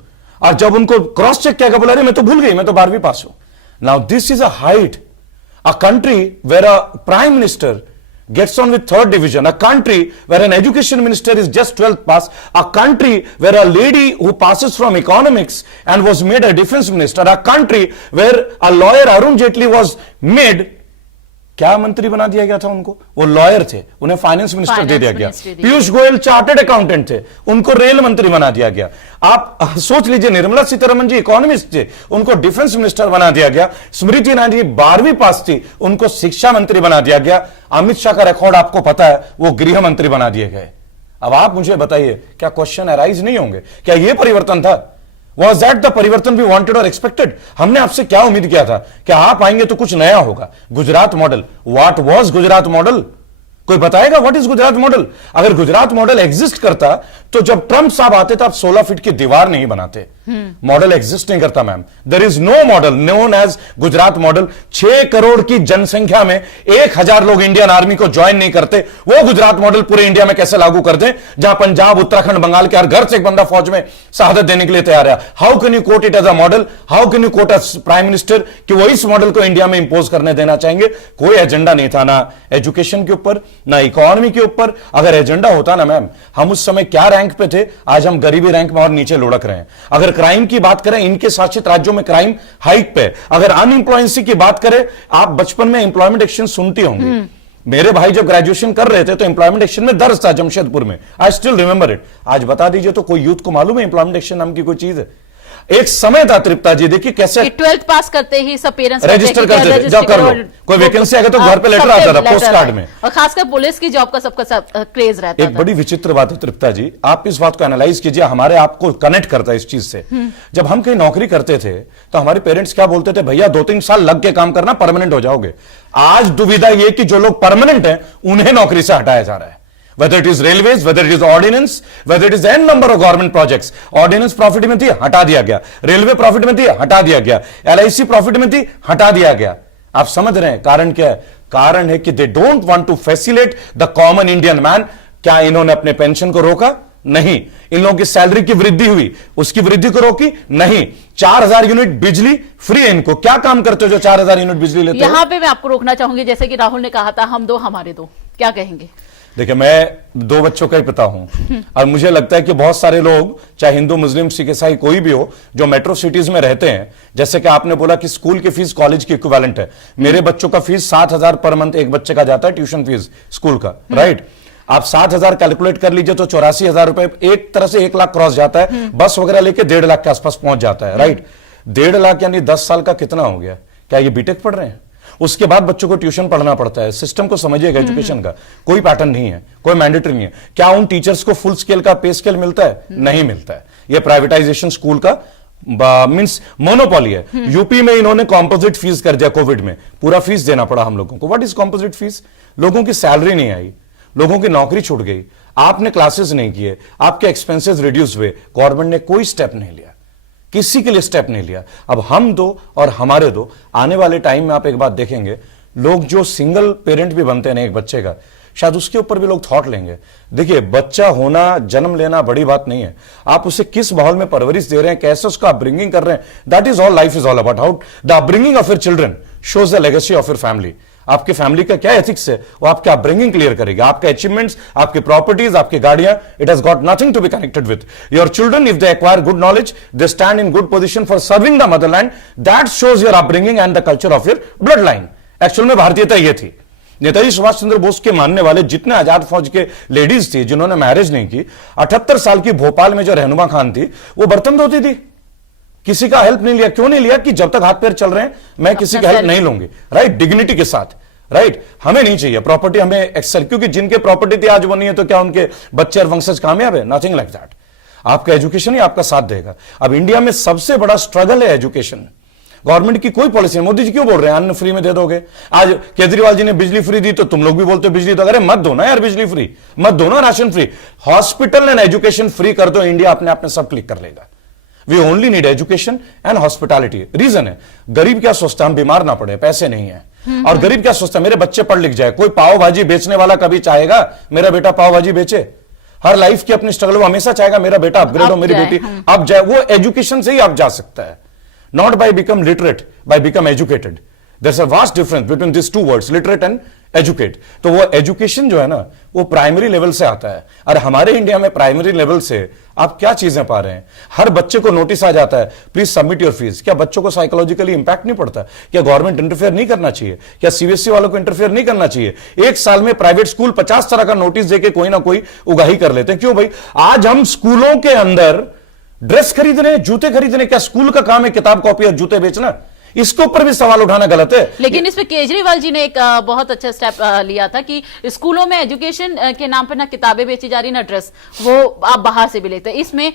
और जब उनको क्रॉस चेक किया, बोला अरे मैं तो भूल गई, मैं तो 12वीं पास हूं। Now this is a height, a country where a prime minister gets on with 3rd division, a country where an education minister is just 12th pass, a country where a lady who passes from economics and was made a defense minister, a country where a lawyer Arun Jaitley was made, क्या मंत्री बना दिया गया था उनको? वो lawyer थे, उन्हें फाइनेंस मिनिस्टर दे दिया गया। पीयूष गोयल चार्टर्ड अकाउंटेंट थे, उनको रेल मंत्री बना दिया गया। आप सोच लीजिए, निर्मला सीतारमण जी इकोनॉमिस्ट थे, उनको डिफेंस मिनिस्टर बना दिया गया। स्मृति ईरानी जी 12वीं पास थी, उनको शिक्षा मंत्री बना दिया गया। अमित शाह का रिकॉर्ड आपको पता है, वो गृह मंत्री बना दिए गए। अब आप मुझे बताइए, क्या क्वेश्चन अराइज नहीं होंगे? क्या ये परिवर्तन था? वॉज दैट द परिवर्तन वी वांटेड और एक्सपेक्टेड? हमने आपसे क्या उम्मीद किया था? क्या आप आएंगे तो कुछ नया होगा? Gujarat model, what was Gujarat model? कोई बताएगा व्हाट इज गुजरात मॉडल? अगर गुजरात मॉडल एग्जिस्ट करता तो जब ट्रंप साहब आते तो आप 16 फीट की दीवार नहीं बनाते। मॉडल एग्जिस्ट नहीं करता ma'am. There is no model known as Gujarat model. 6 crore की जनसंख्या में 1000 लोग इंडियन आर्मी को ज्वाइन नहीं करते। वो गुजरात मॉडल पूरे इंडिया में कैसे लागू कर दें, जहां पंजाब, उत्तराखंड, बंगाल के हर घर से एक बंदा फौज में शहादत देने के लिए तैयार है? How can you quote it as a model? How can you quote as prime minister कि वो इस मॉडल को इंडिया में इंपोज करने देना चाहेंगे? कोई एजेंडा नहीं था, ना एजुकेशन के ऊपर, ना इकोनॉमी के ऊपर। अगर एजेंडा होता ना मैम, हम उस समय क्या रैंक पे थे, आज हम गरीबी रैंक में और नीचे लुढ़क रहे हैं। अगर क्राइम की बात करें, इनके शासित राज्यों में क्राइम हाइक पे। अगर अनएम्प्लॉयमेंसी की बात करें, आप बचपन में एम्प्लॉयमेंट एक्सचेंज सुनती होंगी। मेरे भाई जब ग्रेजुएशन कर रहे थे तो एम्प्लॉयमेंट एक्सचेंज में दर्ज था जमशेदपुर में। I still remember it. आज बता दीजिए तो कोई यूथ को मालूम है एम्प्लॉयमेंट एक्सचेंज नाम की कोई चीज है? एक समय था तृप्ता जी, देखिए कैसे 12th पास करते ही सब पेरेंट्स रजिस्टर करते थे, जॉब कर लो। कोई वैकेंसी आ गया तो घर पे लेटर आता था पोस्ट कार्ड में। और खासकर पुलिस की जॉब का सबका सब क्रेज रहता था। एक बड़ी विचित्र बात है तृप्ता जी, आप इस बात को एनालाइज कीजिए, हमारे आपको कनेक्ट करता है इस चीज से। जब हम कहीं नौकरी करते थे तो हमारे पेरेंट्स क्या बोलते थे, भैया 2-3 साल लग के काम करना, परमानेंट हो जाओगे। आज दुविधा ये कि जो लोग परमानेंट हैं उन्हें नौकरी से हटाया जा रहा है। Whether it is railways, whether it is ordinance, whether it is n number of government projects, ordinance profit में थी, हटा दिया गया। रेलवे प्रॉफिट में थी, हटा दिया गया। LIC प्रॉफिट में थी, हटा दिया गया। आप समझ रहे हैं कारण क्या है? कारण है कि they don't want to facilitate the common Indian man. क्या इन्होंने अपने पेंशन को रोका? नहीं। इन लोगों की सैलरी की वृद्धि हुई, उसकी वृद्धि को रोकी? नहीं। 4000 यूनिट बिजली फ्री है इनको। क्या काम करते हो जो 4000 यूनिट बिजली लेते हो? यहां पे मैं आपको रोकना चाहूंगी, जैसे कि राहुल ने कहा था हम दो हमारे दो, क्या कहेंगे? देखिए, मैं 2 बच्चों का ही पिता हूं और मुझे लगता है कि बहुत सारे लोग, चाहे हिंदू, मुस्लिम, सिख, ईसाई कोई भी हो, जो मेट्रो सिटीज में रहते हैं, जैसे कि आपने बोला कि स्कूल की फीस कॉलेज की इक्विवेलेंट है। मेरे बच्चों का फीस 7000 पर मंथ एक बच्चे का जाता है, ट्यूशन फीस स्कूल का, राइट? आप 7000 कैलकुलेट कर लीजिए तो 84,000 रुपए, एक तरह से 1 लाख क्रॉस जाता है। बस वगैरह लेके 1.5 लाख के आसपास पहुंच जाता है, राइट? 1.5 लाख यानी 10 साल का कितना हो गया? क्या ये बीटेक पढ़ रहे हैं? उसके बाद बच्चों को ट्यूशन पढ़ना पड़ता है। सिस्टम को समझिएगा, एजुकेशन का कोई पैटर्न नहीं है, कोई मैंडेटरी नहीं है। क्या उन टीचर्स को फुल स्केल का पे स्केल मिलता है? नहीं मिलता है। यह प्राइवेटाइजेशन स्कूल का मींस मोनोपोली है। यूपी में इन्होंने कॉम्पोजिट फीस कर दिया, कोविड में पूरा फीस देना पड़ा हम लोगों को। What is composite fees? लोगों की सैलरी नहीं आई, लोगों की नौकरी छूट गई, आपने क्लासेस नहीं किए, आपके एक्सपेंसेस रिड्यूस हुए, गवर्नमेंट ने कोई स्टेप नहीं लिया, किसी के लिए स्टेप नहीं लिया। अब हम दो और हमारे दो, आने वाले टाइम में आप एक बात देखेंगे, लोग जो सिंगल पेरेंट भी बनते हैं ना एक बच्चे का, शायद उसके ऊपर भी लोग थॉट लेंगे। देखिए, बच्चा होना, जन्म लेना बड़ी बात नहीं है। आप उसे किस माहौल में परवरिश दे रहे हैं, कैसे उसका अपब्रिंगिंग कर रहे हैं, that is all life is all about. How the upbringing of your children shows the legacy of your family. आपके फैमिली का क्या एथिक्स है, वो आपके अपब्रिंगिंग क्लियर करेगा। आपके अचीवमेंट्स, आपकी प्रॉपर्टीज, आपकी गाड़ियां, it has got nothing to be connected with your children. If they acquire good knowledge, they stand in good position for serving the motherland, that shows your upbringing and the culture of your blood line. Actual में भारतीयता ये थी। नेताजी सुभाष चंद्र बोस के मानने वाले जितने आजाद फौज के लेडीज थी जिन्होंने मैरिज नहीं की, 78 साल की भोपाल में जो रहनुमा खान थी, वो बर्तन धोती थी, किसी का हेल्प नहीं लिया। क्यों नहीं लिया? कि जब तक हाथ पैर चल रहे हैं मैं किसी का हेल्प नहीं लूंगी, राइट? डिग्निटी के साथ, राइट? हमें नहीं चाहिए प्रॉपर्टी, हमें एक्सेल, क्योंकि जिनके प्रॉपर्टी थी आज वो नहीं है, तो क्या उनके बच्चे और वंशज कामयाब है? Nothing like that. आपका एजुकेशन ही आपका साथ देगा। अब इंडिया में सबसे बड़ा स्ट्रगल है एजुकेशन। गवर्नमेंट की कोई पॉलिसी नहीं। मोदी जी क्यों बोल रहे हैं अन्न फ्री में दे दोगे? आज केजरीवाल जी ने बिजली फ्री दी तो तुम लोग भी बोलते हो बिजली दो। अरे मत दो ना यार बिजली फ्री, मत दो ना ration free. Hospital and education free कर दो, इंडिया अपने आप में सब क्लिक कर लेगा। We only need education and hospitality. Reason है, गरीब क्या सोचता है, हम बीमार ना पड़े, पैसे नहीं है। और गरीब क्या सोचता है, मेरे बच्चे पढ़ लिख जाए। कोई पाव भाजी बेचने वाला कभी चाहेगा मेरा बेटा पाव भाजी बेचे? हर लाइफ की अपनी स्ट्रगल वो हमेशा चाहेगा मेरा बेटा अपग्रेड हो, मेरी बेटी अब जाए। वो एजुकेशन से ही आप जा सकता है, not by become literate, by become educated. There's a vast difference between these two words, literate and educate. तो वो एजुकेशन जो है ना, वो प्राइमरी लेवल से आता है। और हमारे इंडिया में प्राइमरी लेवल से आप क्या चीजें पा रहे हैं? हर बच्चे को नोटिस आ जाता है, प्लीज सबमिट योर फीस। क्या बच्चों को साइकोलॉजिकली इंपैक्ट नहीं पड़ता? क्या गवर्नमेंट इंटरफेयर नहीं करना चाहिए? क्या सीबीएसई वालों को इंटरफेयर नहीं करना चाहिए? एक साल में प्राइवेट स्कूल 50 तरह का नोटिस देके कोई ना कोई उगाही कर लेते हैं। क्यों भाई? आज हम स्कूलों के अंदर ड्रेस खरीदने, जूते खरीदने, क्या स्कूल का काम है किताब कॉपी और जूते बेचना? इसके ऊपर भी सवाल उठाना गलत है। लेकिन इसमें केजरीवाल जी ने एक बहुत अच्छा स्टेप लिया था कि स्कूलों में एजुकेशन के नाम पर ना किताबें बेची जा रही ना ड्रेस, वो आप बाहर से भी लेते हैं। इसमें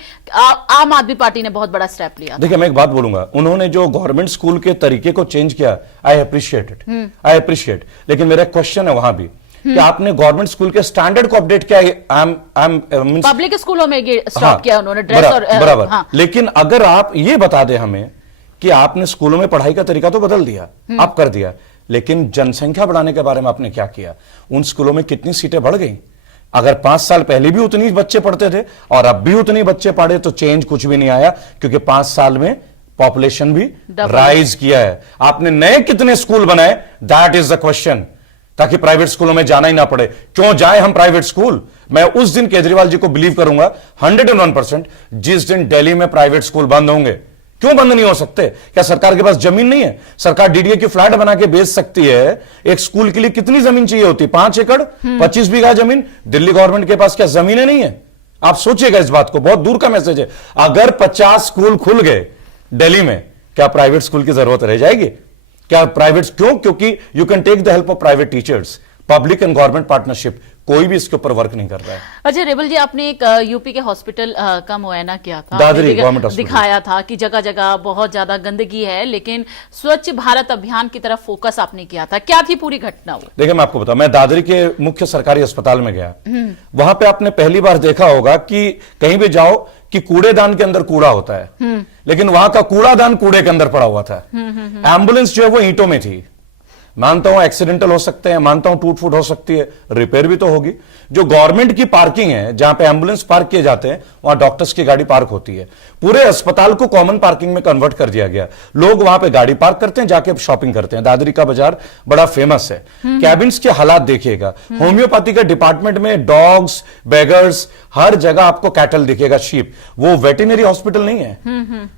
आम आदमी पार्टी ने बहुत बड़ा स्टेप लिया। देखिए मैं एक बात बोलूंगा, उन्होंने जो गवर्नमेंट स्कूल के तरीके को चेंज किया, I appreciate it, I appreciate. लेकिन मेरा क्वेश्चन है वहां भी कि आपने गवर्नमेंट स्कूल के स्टैंडर्ड को अपडेट किया, पब्लिक स्कूलों में स्टॉप किया उन्होंने ड्रेस और बराबर। हाँ। लेकिन अगर आप ये बता दें हमें कि आपने स्कूलों में पढ़ाई का तरीका तो बदल दिया, आप कर दिया, लेकिन जनसंख्या बढ़ाने के बारे में आपने क्या किया? उन स्कूलों में कितनी सीटें बढ़ गई? अगर 5 साल पहले भी उतनी बच्चे पढ़ते थे और अब भी उतनी बच्चे पढ़े तो चेंज कुछ भी नहीं आया, क्योंकि 5 साल में पॉपुलेशन भी राइज किया है। आपने नए कितने स्कूल बनाए, दैट इज द क्वेश्चन, ताकि प्राइवेट स्कूलों में जाना ही ना पड़े। क्यों जाए हम प्राइवेट स्कूल? मैं उस दिन केजरीवाल जी को बिलीव करूंगा 101%, जिस दिन दिल्ली में प्राइवेट स्कूल बंद होंगे। क्यों बंद नहीं हो सकते? क्या सरकार के पास जमीन नहीं है? सरकार डीडीए की फ्लैट बना के बेच सकती है। एक स्कूल के लिए कितनी जमीन चाहिए होती? 5 एकड़, 25 बीघा जमीन। दिल्ली गवर्नमेंट के पास क्या जमीनें नहीं है? आप सोचिएगा इस बात को, बहुत दूर का मैसेज है। अगर 50 स्कूल खुल गए दिल्ली में, क्या प्राइवेट स्कूल की जरूरत रह जाएगी? क्या प्राइवेट? क्योंकि you can take the help of private teachers, public and government partnership, कोई भी इसके ऊपर वर्क नहीं कर रहा है। अच्छा रेबल जी, आपने एक यूपी के हॉस्पिटल का मुआयना किया था, दादरी गवर्नमेंट हॉस्पिटल, दिखाया था कि जगह जगह बहुत ज्यादा गंदगी है, लेकिन स्वच्छ भारत अभियान की तरफ फोकस आपने किया था। क्या थी पूरी घटना वो? देखिए मैं आपको बताऊं, मैं दादरी के मुख्य सरकारी अस्पताल में गया, वहां पे आपने पहली बार देखा होगा कि कहीं भी जाओ कि कूड़ेदान के अंदर कूड़ा होता है, लेकिन वहां का कूड़ादान कूड़े के अंदर पड़ा हुआ था। एम्बुलेंस जो है वो ईंटों में थी। मानता हूं एक्सीडेंटल हो सकते हैं, मानता हूं टूट फूट हो सकती है, रिपेयर भी तो होगी। जो गवर्नमेंट की पार्किंग है, जहां पे एम्बुलेंस पार्क किए जाते हैं, वहां डॉक्टर्स की गाड़ी पार्क होती है। पूरे अस्पताल को कॉमन पार्किंग में कन्वर्ट कर दिया गया। लोग वहां पे गाड़ी पार्क करते हैं, जाके शॉपिंग करते हैं। दादरी का बाजार बड़ा फेमस है। कैबिन्स के हालात देखिएगा। होम्योपैथी के डिपार्टमेंट में डॉग्स, बेगर्स, हर जगह आपको कैटल दिखेगा, शीप। वो वेटरनरी हॉस्पिटल नहीं है,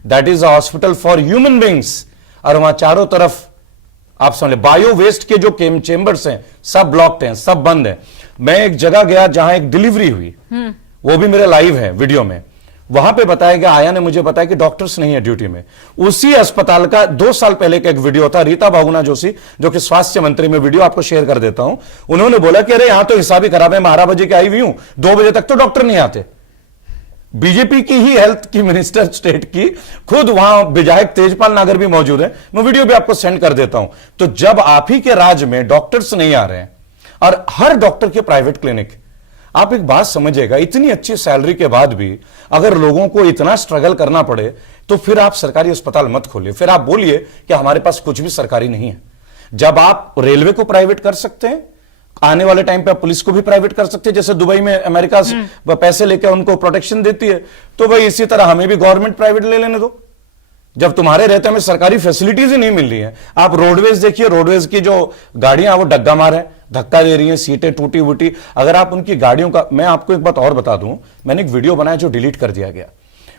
that is a hospital for human beings. और वहां चारों तरफ आप समझ लें, बायो वेस्ट के जो चेंबर्स हैं सब ब्लॉक्ड हैं, सब बंद हैं। मैं एक जगह गया जहां एक डिलीवरी हुई, वो भी मेरे लाइव है वीडियो में। वहां पे बताया गया, आया ने मुझे बताया कि डॉक्टर्स नहीं है ड्यूटी में। उसी अस्पताल का 2 साल पहले का एक वीडियो था, रीता बहुगुणा जोशी जो कि स्वास्थ्य मंत्री, में वीडियो आपको शेयर कर देता हूं। उन्होंने बोला कि अरे यहां तो हिसाब ही खराब है, मैं 12 बजे के आई हुई हूं, 2 बजे तक तो डॉक्टर नहीं आते। बीजेपी की ही हेल्थ की मिनिस्टर स्टेट की, खुद वहां विधायक तेजपाल नागर भी मौजूद है, मैं वीडियो भी आपको सेंड कर देता हूं। तो जब आप ही के राज्य में डॉक्टर्स नहीं आ रहे हैं, और हर डॉक्टर के प्राइवेट क्लिनिक, आप एक बात समझिएगा, इतनी अच्छी सैलरी के बाद भी अगर लोगों को इतना स्ट्रगल करना पड़े, तो फिर आप सरकारी अस्पताल मत खोलिए। फिर आप बोलिए कि हमारे पास कुछ भी सरकारी नहीं है। जब आप रेलवे को प्राइवेट कर सकते हैं, आने वाले टाइम पे आप पुलिस को भी प्राइवेट कर सकते हैं, जैसे दुबई में अमेरिका से पैसे लेकर उनको प्रोटेक्शन देती है, तो भाई इसी तरह हमें भी गवर्नमेंट प्राइवेट ले लेने दो। जब तुम्हारे रहते हमें सरकारी फैसिलिटीज ही नहीं मिल रही है। आप रोडवेज देखिए, रोडवेज की जो गाड़ियां वो डग्गा मार है, धक्का दे रही हैं, सीटें टूटी वूटी। अगर आप उनकी गाड़ियों का, मैं आपको एक बात और बता दूं, मैंने एक वीडियो बनाया जो डिलीट कर दिया गया।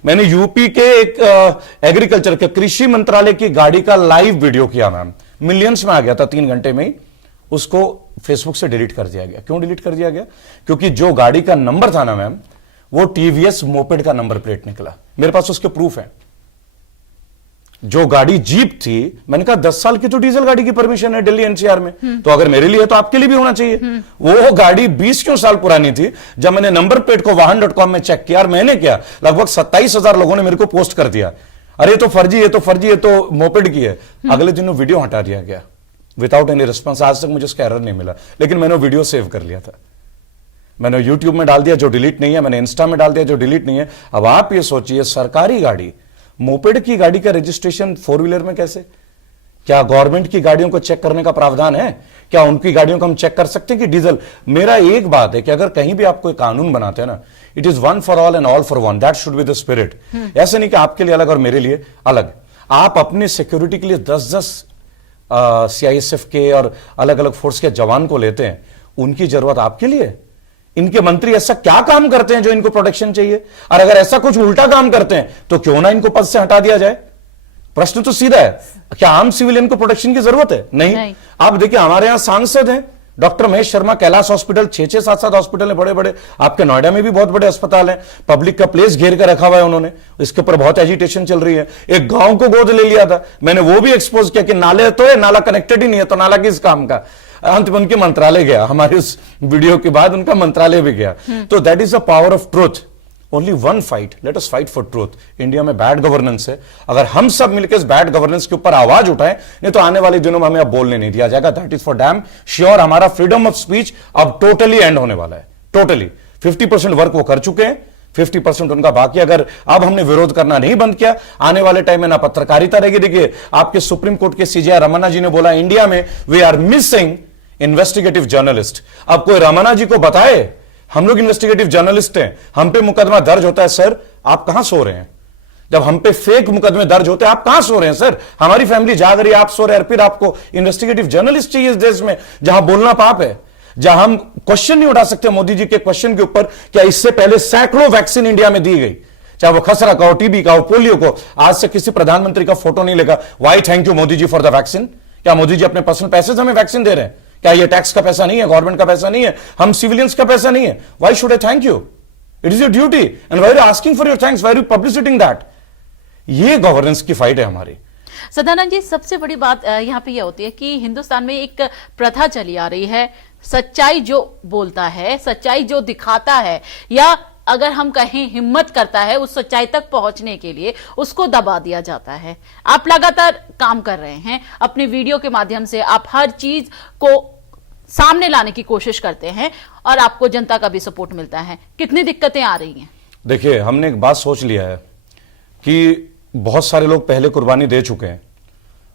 मैंने यूपी के एक एग्रीकल्चर के कृषि मंत्रालय की गाड़ी का लाइव वीडियो किया मैम, मिलियंस में आ गया था 3 घंटे में ही। उसको फेसबुक से डिलीट कर दिया गया। क्यों डिलीट कर दिया गया? क्योंकि जो गाड़ी का नंबर था ना मैम, वो टीवीएस मोपेड का नंबर प्लेट निकला। मेरे पास उसके प्रूफ है। जो गाड़ी जीप थी, मैंने कहा 10 साल की तो डीजल गाड़ी की परमिशन है दिल्ली एनसीआर में, तो अगर मेरे लिए तो आपके लिए भी होना चाहिए। वो गाड़ी 20 क्यों साल पुरानी थी। जब मैंने नंबर प्लेट को वाहन.com में चेक किया, और मैंने क्या, लगभग 27,000 लोगों ने मेरे को पोस्ट कर दिया, अरे ये तो फर्जी, ये तो फर्जी, ये तो मोपेड की है। अगले दिन वो वीडियो हटा दिया गया विदाउट एनी रिस्पॉन्स। आज तक मुझे उसका एरर नहीं मिला, लेकिन मैंने वीडियो सेव कर लिया था। मैंने यूट्यूब में डाल दिया जो डिलीट नहीं है, मैंने इंस्टा में डाल दिया जो डिलीट नहीं है। अब आप ये सोचिए, सरकारी गाड़ी, मोपेड की गाड़ी का रजिस्ट्रेशन 4 व्हीलर में कैसे? क्या गवर्नमेंट की गाड़ियों को चेक करने का प्रावधान है? क्या उनकी गाड़ियों को हम चेक कर सकते हैं कि डीजल? मेरा एक बात है कि अगर कहीं भी आप कोई कानून बनाते हैं ना, it is one for all and all for one, that should be the spirit. ऐसे नहीं कि आपके लिए अलग और मेरे लिए अलग। आप अपनी सिक्योरिटी के लिए 10-10 सीआईएसएफ के और अलग अलग फोर्स के जवान को लेते हैं, उनकी जरूरत आपके लिए? इनके मंत्री ऐसा क्या काम करते हैं जो इनको प्रोटेक्शन चाहिए? और अगर ऐसा कुछ उल्टा काम करते हैं तो क्यों ना इनको पद से हटा दिया जाए? प्रश्न तो सीधा है। क्या आम सिविलियन को प्रोटेक्शन की जरूरत है? नहीं। आप देखिए, हमारे यहां सांसद हैं, doctor Mahesh Sharma Kailash hospital, 6-6, 7-7 hospital है बड़े बड़े, आपके नोएडा में भी बहुत बड़े अस्पताल हैं, पब्लिक का प्लेस घेर कर रखा हुआ है उन्होंने, इसके ऊपर बहुत एजिटेशन चल रही है। एक गांव को गोद ले लिया था, मैंने वो भी एक्सपोज किया कि नाले तो है, नाला कनेक्टेड ही नहीं है, तो नाला किस काम का। अंत में उनके मंत्रालय गया, हमारे उस वीडियो के बाद उनका मंत्रालय भी गया। तो that is the power of truth. Only one fight, let us fight for truth. India में बैड गवर्नेंस है, अगर हम सब मिलकर इस बैड गवर्नेंस के ऊपर आवाज उठाएं, नहीं तो आने वाले दिनों में हमें अब बोलने नहीं दिया जाएगा। That is for damn sure. हमारा फ्रीडम ऑफ स्पीच अब टोटली एंड होने वाला है, टोटली। 50% वर्क वो कर चुके हैं, 50% उनका बाकी। अगर अब हमने विरोध करना नहीं बंद किया, आने वाले टाइम में ना पत्रकारिता रहेगी। देखिए, आपके सुप्रीम कोर्ट के सीजे रमन्ना जी ने बोला, इंडिया में we are missing investigative journalist. अब कोई रमन्ना जी को बताए, हम लोग इन्वेस्टिगेटिव जर्नलिस्ट हैं, हम पे मुकदमा दर्ज होता है, सर आप कहां सो रहे हैं? जब हम पे फेक मुकदमे दर्ज होते हैं, आप कहां सो रहे हैं सर? हमारी फैमिली जाग रही है, आप सो रहे हैं, फिर आपको इन्वेस्टिगेटिव जर्नलिस्ट चाहिए इस देश में, जहां बोलना पाप है, जहां हम क्वेश्चन नहीं उठा सकते मोदी जी के क्वेश्चन के ऊपर, क्या इससे पहले सैकड़ों वैक्सीन इंडिया में दी गई, चाहे वो खसरा का हो, टीबी का हो, पोलियो को। आज से किसी प्रधानमंत्री का फोटो नहीं लगा, why thank you Modi ji for the vaccine. क्या मोदी जी अपने पर्सनल पैसे से हमें वैक्सीन दे रहे हैं? क्या ये टैक्स का पैसा नहीं है, गवर्नमेंट का पैसा नहीं है, हम सिविलियंस का पैसा नहीं है? Why should I thank you? It is your duty and why are you asking for your thanks, why are you publiciting that? ये गवर्नेंस की फाइट है हमारी। सदानंद जी, सबसे बड़ी बात यहाँ पे यह होती है कि हिंदुस्तान में एक प्रथा चली आ रही है, सच्चाई जो बोलता है, सच्चाई जो दिखाता है, या अगर हम कहें हिम्मत करता है उस सच्चाई तक पहुंचने के लिए, उसको दबा दिया जाता है। आप लगातार काम कर रहे हैं, अपने वीडियो के माध्यम से आप हर चीज को सामने लाने की कोशिश करते हैं और आपको जनता का भी सपोर्ट मिलता है। कितनी दिक्कतें आ रही हैं? देखिए, हमने एक बात सोच लिया है कि बहुत सारे लोग पहले कुर्बानी दे चुके हैं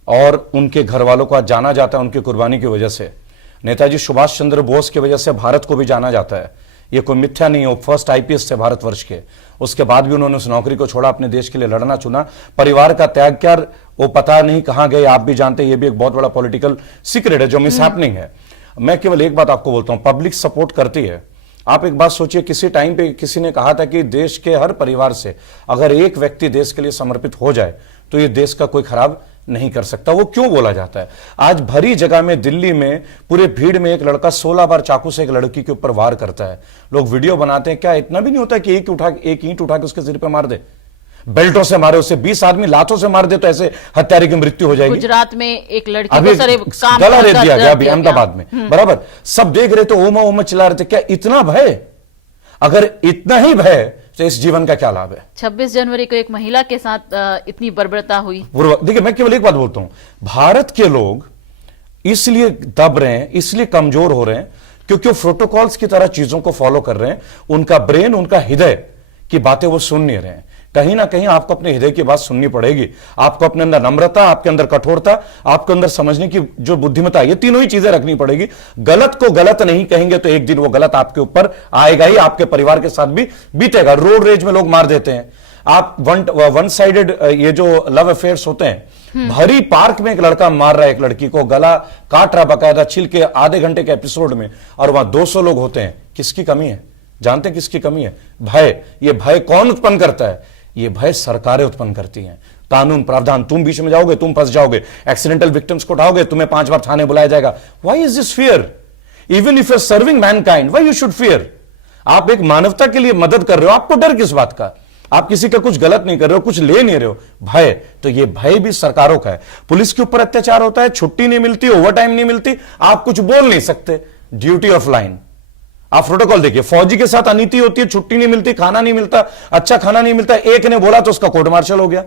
और उनके घर वालों को आज जाना जाता है उनकी कुर्बानी की वजह से। नेताजी सुभाष चंद्र बोस की वजह से भारत को भी जाना जाता है, ये कोई मिथ्या नहीं है। वो फर्स्ट आईपीएस थे भारतवर्ष के, उसके बाद भी उन्होंने उस नौकरी को छोड़ा, अपने देश के लिए लड़ना चुना, परिवार का त्याग कर वो पता नहीं कहां गए। आप भी जानते हैं, ये भी एक बहुत बड़ा पॉलिटिकल सीक्रेट है जो मिस हैपनिंग है। मैं केवल एक बात आपको बोलता हूं, पब्लिक सपोर्ट करती है। आप एक बात सोचिए, किसी टाइम पे किसी ने कहा था कि देश के हर परिवार से अगर एक व्यक्ति देश के लिए समर्पित हो जाए तो ये देश का कोई खराब नहीं कर सकता। वो क्यों बोला जाता है? आज भरी जगह में, दिल्ली में पूरे भीड़ में एक लड़का 16 बार चाकू से एक लड़की के ऊपर वार करता है, लोग वीडियो बनाते हैं। क्या इतना भी नहीं होता कि एक ईंट उठा के उसके सिर पे मार दे? बेल्टों से मारे उसे, 20 आदमी लातों से मार दे तो ऐसे हत्यारे की मृत्यु हो जाएगी। गुजरात में एक लड़की को गला रेत दिया गया अभी अहमदाबाद में, बराबर। सब देख रहे तो ओमा ओमा चिल्ला रहे थे। क्या इतना भय? अगर इतना ही भय तो इस जीवन का क्या लाभ है? 26 जनवरी को एक महिला के साथ इतनी बर्बरता हुई। देखिए, मैं केवल एक बात बोलता हूं, भारत के लोग इसलिए दब रहे हैं, इसलिए कमजोर हो रहे हैं क्योंकि वो प्रोटोकॉल्स की तरह चीजों को फॉलो कर रहे हैं। उनका ब्रेन, उनका हृदय की बातें वो सुन नहीं रहे हैं। कहीं ना कहीं आपको अपने हृदय की बात सुननी पड़ेगी। आपको अपने अंदर नम्रता, आपके अंदर कठोरता, आपके अंदर समझने की जो बुद्धिमत्ता, ये तीनों ही चीजें रखनी पड़ेगी। गलत को गलत नहीं कहेंगे तो एक दिन वो गलत आपके ऊपर आएगा ही, आपके परिवार के साथ भी बीतेगा। रोड रेज में लोग मार देते हैं, आप वन साइडेड ये जो लव अफेयर्स होते हैं, भरी पार्क में एक लड़का मार रहा है एक लड़की को, गला काट रहा बकायदा छिल के, आधे घंटे के एपिसोड में, और वहां 200 लोग होते हैं। किसकी कमी है? जानते हैं किसकी कमी है? भय। ये भय कौन उत्पन्न करता है? ये भय सरकारें उत्पन्न करती हैं। कानून प्रावधान, तुम बीच में जाओगे, तुम फंस जाओगे, एक्सीडेंटल विक्टिम्स को उठाओगे, तुम्हें 5 बार थाने बुलाया जाएगा। Why is this fear? Even if you are serving mankind, why you should fear? आप एक मानवता के लिए मदद कर रहे हो, आपको डर किस बात का? आप किसी का कुछ गलत नहीं कर रहे हो, कुछ ले नहीं रहे हो। भय, तो ये भय भी सरकारों का है। पुलिस के ऊपर अत्याचार होता है, छुट्टी नहीं मिलती, ओवर टाइम नहीं मिलती, आप कुछ बोल नहीं सकते, ड्यूटी ऑफ लाइन। आप प्रोटोकॉल देखिए, फौजी के साथ अनीति होती है, छुट्टी नहीं मिलती, खाना नहीं मिलता, अच्छा खाना नहीं मिलता। एक ने बोला तो उसका कोर्ट मार्शल हो गया,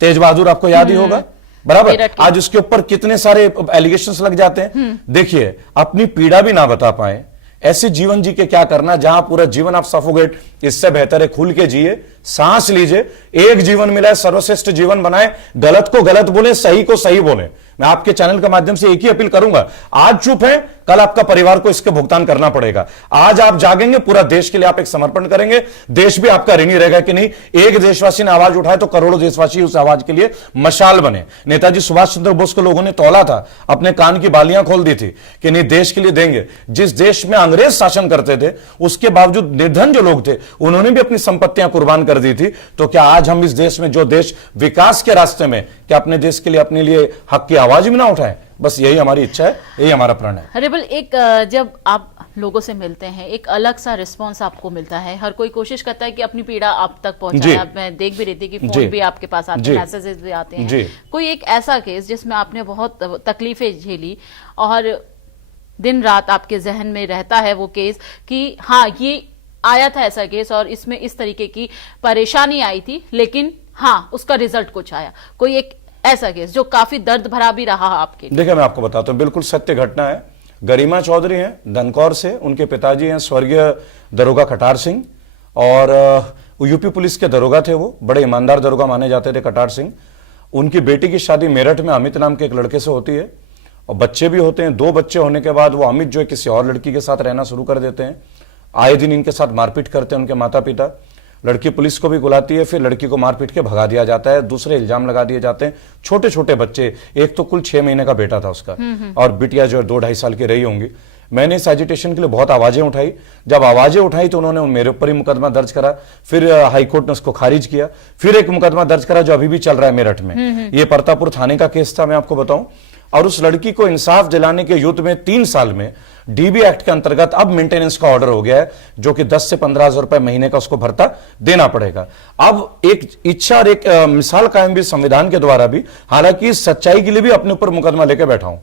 तेज बहादुर, आपको याद ही होगा, बराबर। आज उसके ऊपर कितने सारे एलिगेशंस लग जाते हैं। देखिए, अपनी पीड़ा भी ना बता पाए, ऐसे जीवन जी के क्या करना जहां पूरा जीवन आप सफोकेट। इससे बेहतर है खुल के जिए, सांस लीजिए, एक जीवन मिला है, सर्वश्रेष्ठ जीवन बनाए, गलत को गलत बोले, सही को सही बोले। मैं आपके चैनल के माध्यम से एक ही अपील करूंगा, आज चुप है, कल आपका परिवार को इसके भुगतान करना पड़ेगा। आज आप जागेंगे, पूरा देश के लिए आप एक समर्पण करेंगे, देश भी आपका ऋणी रहेगा कि नहीं। एक देशवासी ने आवाज उठाए तो करोड़ों देशवासी उस आवाज के लिए मशाल बने। नेताजी सुभाष चंद्र बोस को लोगों ने तौला था, अपने कान की बालियां खोल दी थी कि नहीं, देश के लिए देंगे। जिस देश में अंग्रेज शासन करते थे, उसके बावजूद निर्धन जो लोग थे, उन्होंने भी अपनी संपत्तियां कुर्बान कर दी थी। तो क्या आज हम इस देश में, जो देश विकास के रास्ते में, क्या अपने देश के लिए, अपने लिए हक की आवाज भी ना उठाएं? बस यही हमारी इच्छा है, यही हमारा प्रण है। रिबल, एक जब आप लोगों से मिलते हैं एक अलग सा रिस्पांस आपको मिलता है। हर कोई कोशिश करता है कि अपनी पीड़ा आप तक पहुंचाए। अब मैं देख भी रही थी कि फोन भी आपके पास आते हैं, मैसेजेस भी आते हैं। कोई एक ऐसा केस जिसमें आपने बहुत तकलीफें झेली और दिन रात आपके जहन में रहता है वो केस कि हाँ, ये आया था ऐसा केस और इसमें इस तरीके की परेशानी आई थी, लेकिन हाँ उसका रिजल्ट कुछ आया। कोई एक ऐसा केस जो काफी दर्द भरा भी रहा आपके लिए? देखिए, मैं आपको बताता हूँ, बिल्कुल सत्य घटना है। गरिमा चौधरी हैं धनकौर से, उनके पिताजी हैं स्वर्गीय दरोगा कटार सिंह, और यूपी पुलिस के दरोगा थे। वो बड़े ईमानदार दरोगा माने जाते थे कटार सिंह। उनकी बेटी की शादी मेरठ में अमित नाम के एक लड़के से होती है और बच्चे भी होते हैं। 2 बच्चे होने के बाद वो अमित जो है किसी और लड़की के साथ रहना शुरू कर देते हैं। आए दिन इनके साथ मारपीट करते हैं उनके माता पिता। लड़की पुलिस को भी बुलाती है, फिर लड़की को मारपीट के भगा दिया जाता है, दूसरे इल्जाम लगा दिए जाते हैं। छोटे छोटे बच्चे, एक तो कुल 6 महीने का बेटा था उसका, और बिटिया जो है 2-2.5 साल की रही होंगी। मैंने इस एजिटेशन के लिए बहुत आवाजें उठाई। जब आवाजें उठाई तो उन्होंने मेरे ऊपर ही मुकदमा दर्ज करा, फिर हाईकोर्ट ने उसको खारिज किया, फिर एक मुकदमा दर्ज करा जो अभी भी चल रहा है मेरठ में। ये परतापुर थाने का केस था, मैं आपको बताऊं। और उस लड़की को इंसाफ दिलाने के युद्ध में 3 साल में डीबी एक्ट के अंतर्गत अब मेंटेनेंस का ऑर्डर हो गया है, जो कि 10 से 15 हजार रुपए महीने का उसको भत्ता देना पड़ेगा। अब एक इच्छा और एक मिसाल कायम भी संविधान के द्वारा भी, हालांकि इस सच्चाई के लिए भी अपने ऊपर मुकदमा लेकर बैठा हूं।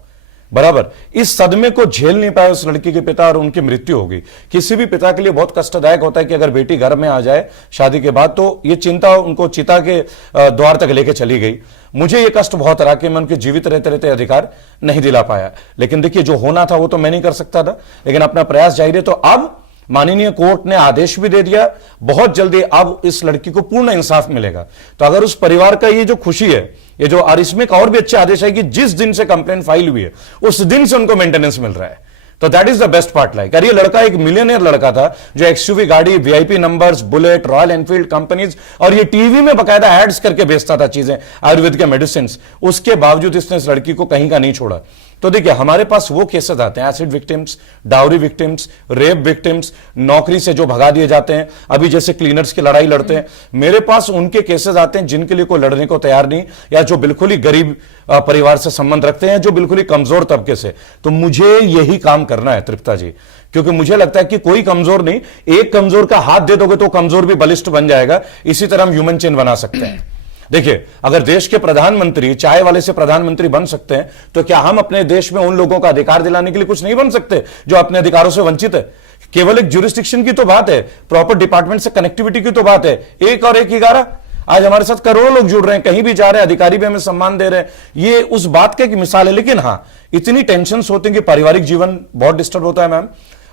बराबर इस सदमे को झेल नहीं पाए उस लड़की के पिता और उनकी मृत्यु हो गई। किसी भी पिता के लिए बहुत कष्टदायक होता है कि अगर बेटी घर में आ जाए शादी के बाद, तो ये चिंता उनको चिता के द्वार तक लेके चली गई। मुझे ये कष्ट बहुत रहा कि मैं उनके जीवित रहते रहते अधिकार नहीं दिला पाया। लेकिन देखिए, जो होना था वो तो मैं नहीं कर सकता था, लेकिन अपना प्रयास जारी है। तो अब माननीय कोर्ट ने आदेश भी दे दिया, बहुत जल्दी अब इस लड़की को पूर्ण इंसाफ मिलेगा। तो अगर उस परिवार का ये जो खुशी है, ये जो, और इसमें एक और भी अच्छे आदेश है कि जिस दिन से कंप्लेंट फाइल हुई है उस दिन से उनको मेंटेनेंस मिल रहा है। तो that is the best part. Like, अरे ये लड़का एक मिलियनियर लड़का था जो एक्सयूवी गाड़ी, VIP numbers, bullet, royal Enfield companies, और ये टीवी में बकायदा एड्स करके बेचता था चीजें, आयुर्वेद के मेडिसिन। उसके बावजूद इसने इस लड़की को कहीं का नहीं छोड़ा। तो देखिए, हमारे पास वो केसेस आते हैं, acid victims, dowry victims, rape victims, नौकरी से जो भगा दिए जाते हैं, अभी जैसे क्लीनर्स की लड़ाई लड़ते हैं, मेरे पास उनके केसेस आते हैं जिनके लिए कोई लड़ने को तैयार नहीं, या जो बिल्कुल ही गरीब परिवार से संबंध रखते हैं, जो बिल्कुल ही कमजोर तबके से। तो मुझे यही काम करना है तृप्ता जी, क्योंकि मुझे लगता है कि कोई कमजोर नहीं, एक कमजोर का हाथ दे दोगे तो कमजोर भी बलिष्ठ बन जाएगा। इसी तरह हम ह्यूमन चेन बना सकते हैं। देखिए, अगर देश के प्रधानमंत्री चाय वाले से प्रधानमंत्री बन सकते हैं, तो क्या हम अपने देश में उन लोगों का अधिकार दिलाने के लिए कुछ नहीं बन सकते जो अपने अधिकारों से वंचित है? केवल एक ज्यूरिस्डिक्शन की तो बात है, प्रॉपर डिपार्टमेंट से कनेक्टिविटी की तो बात है। 1 और 1 11। आज हमारे साथ करोड़ों लोग जुड़ रहे हैं, कहीं भी जा रहे हैं, अधिकारी भी हमें सम्मान दे रहे हैं। ये उस बात की एक मिसाल है। लेकिन हाँ, इतनी टेंशन होती है कि पारिवारिक जीवन बहुत डिस्टर्ब होता है मैम,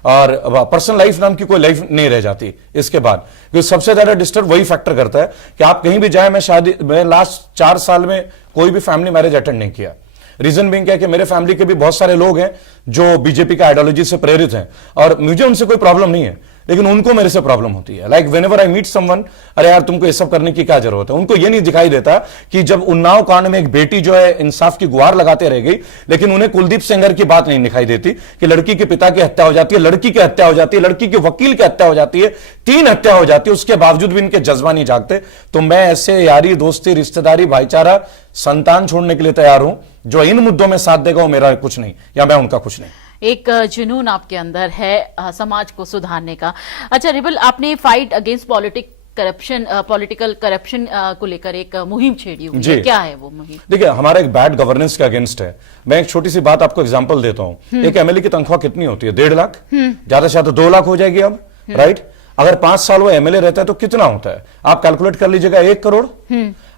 और पर्सनल लाइफ नाम की कोई लाइफ नहीं रह जाती इसके बाद। क्योंकि सबसे ज्यादा डिस्टर्ब वही फैक्टर करता है कि आप कहीं भी जाए। मैं लास्ट 4 साल में कोई भी फैमिली मैरिज अटेंड नहीं किया। रीजन बीइंग क्या है कि मेरे फैमिली के भी बहुत सारे लोग हैं जो बीजेपी का आइडियोलॉजी से प्रेरित हैं, और मुझे उनसे कोई प्रॉब्लम नहीं है, लेकिन उनको मेरे से प्रॉब्लम होती है। Like whenever I meet someone, अरे यार तुमको ये सब करने की क्या जरूरत है? उनको ये नहीं दिखाई देता कि जब उन्नाव कांड में एक बेटी जो है इंसाफ की गुहार लगाते रह गई, लेकिन उन्हें कुलदीप सेंगर की बात नहीं दिखाई देती कि लड़की के पिता की हत्या हो जाती है, लड़की की हत्या हो जाती है, लड़की के वकील की हत्या हो जाती है, 3 हत्या हो जाती है, उसके बावजूद भी इनके जज्बा नहीं जागते। तो मैं ऐसे यारी दोस्ती, रिश्तेदारी, भाईचारा, संतान छोड़ने के लिए तैयार हूं। जो इन मुद्दों में साथ देगा वो मेरा कुछ नहीं, या मैं उनका कुछ नहीं। एक जुनून आपके अंदर है समाज को सुधारने का। अच्छा रिबल, आपने फाइट अगेंस्ट पॉलिटिकल करप्शन को लेकर एक मुहिम छेड़ी हुई है, क्या है वो मुहिम? देखिए, हमारा एक बैड गवर्नेंस के अगेंस्ट है। मैं एक छोटी सी बात आपको एग्जांपल देता हूं। एक एमएलए की तनख्वाह कितनी होती है? 1.5 लाख, ज्यादा से ज्यादा 2 लाख हो जाएगी अब, राइट? अगर 5 साल वो एमएलए रहता है तो कितना होता है? आप कैलकुलेट कर लीजिएगा, 1 करोड़।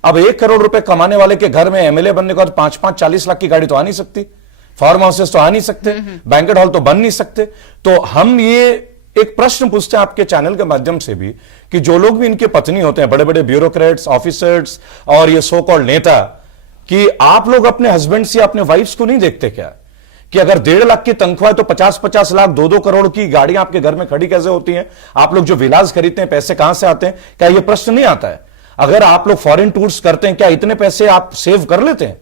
अब 1 करोड़ रुपए कमाने वाले के घर में एमएलए बनने के बाद 5-5 40 लाख की गाड़ी तो आ नहीं सकती, फार्म हाउसेस तो आ नहीं सकते, बैंकेट हॉल तो बन नहीं सकते। तो हम ये एक प्रश्न पूछते हैं आपके चैनल के माध्यम से भी कि जो लोग भी इनके पत्नी होते हैं, बड़े बड़े ब्यूरोक्रेट्स, ऑफिसर्स और ये सो कॉल्ड नेता, कि आप लोग अपने हस्बैंड्स या अपने वाइफ्स को नहीं देखते क्या कि अगर 1.5 लाख की तनख्वाह है तो 50-50 लाख, 2-2 करोड़ की गाड़ियां आपके घर में खड़ी कैसे होती हैं? आप लोग जो विलास खरीदते हैं, पैसे कहां से आते हैं? क्या यह प्रश्न नहीं आता है? अगर आप लोग फॉरेन टूर्स करते हैं, क्या इतने पैसे आप सेव कर लेते हैं?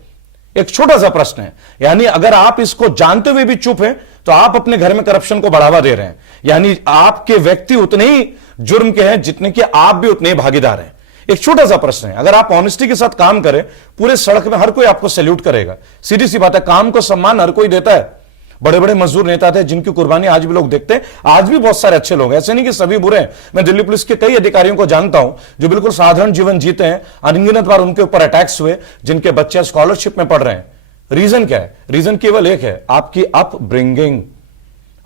एक छोटा सा प्रश्न है। यानी अगर आप इसको जानते हुए भी चुप हैं, तो आप अपने घर में करप्शन को बढ़ावा दे रहे हैं। यानी आपके व्यक्ति उतने ही जुर्म के हैं जितने कि आप भी उतने ही भागीदार हैं। एक छोटा सा प्रश्न है, अगर आप ऑनेस्टी के साथ काम करें, पूरे सड़क में हर कोई आपको सैल्यूट करेगा। सीधी सी बात है, काम को सम्मान हर कोई देता है। बड़े बड़े मजदूर नेता थे जिनकी कुर्बानी आज भी लोग देखते हैं। आज भी बहुत सारे अच्छे लोग हैं, ऐसे नहीं कि सभी बुरे हैं। मैं दिल्ली पुलिस के कई अधिकारियों को जानता हूं जो बिल्कुल साधारण जीवन जीते हैं, अनगिनत बार उनके ऊपर अटैक्स हुए, जिनके बच्चे स्कॉलरशिप में पढ़ रहे हैं। रीजन क्या है? रीजन केवल एक है, आपकी अपब्रिंगिंग।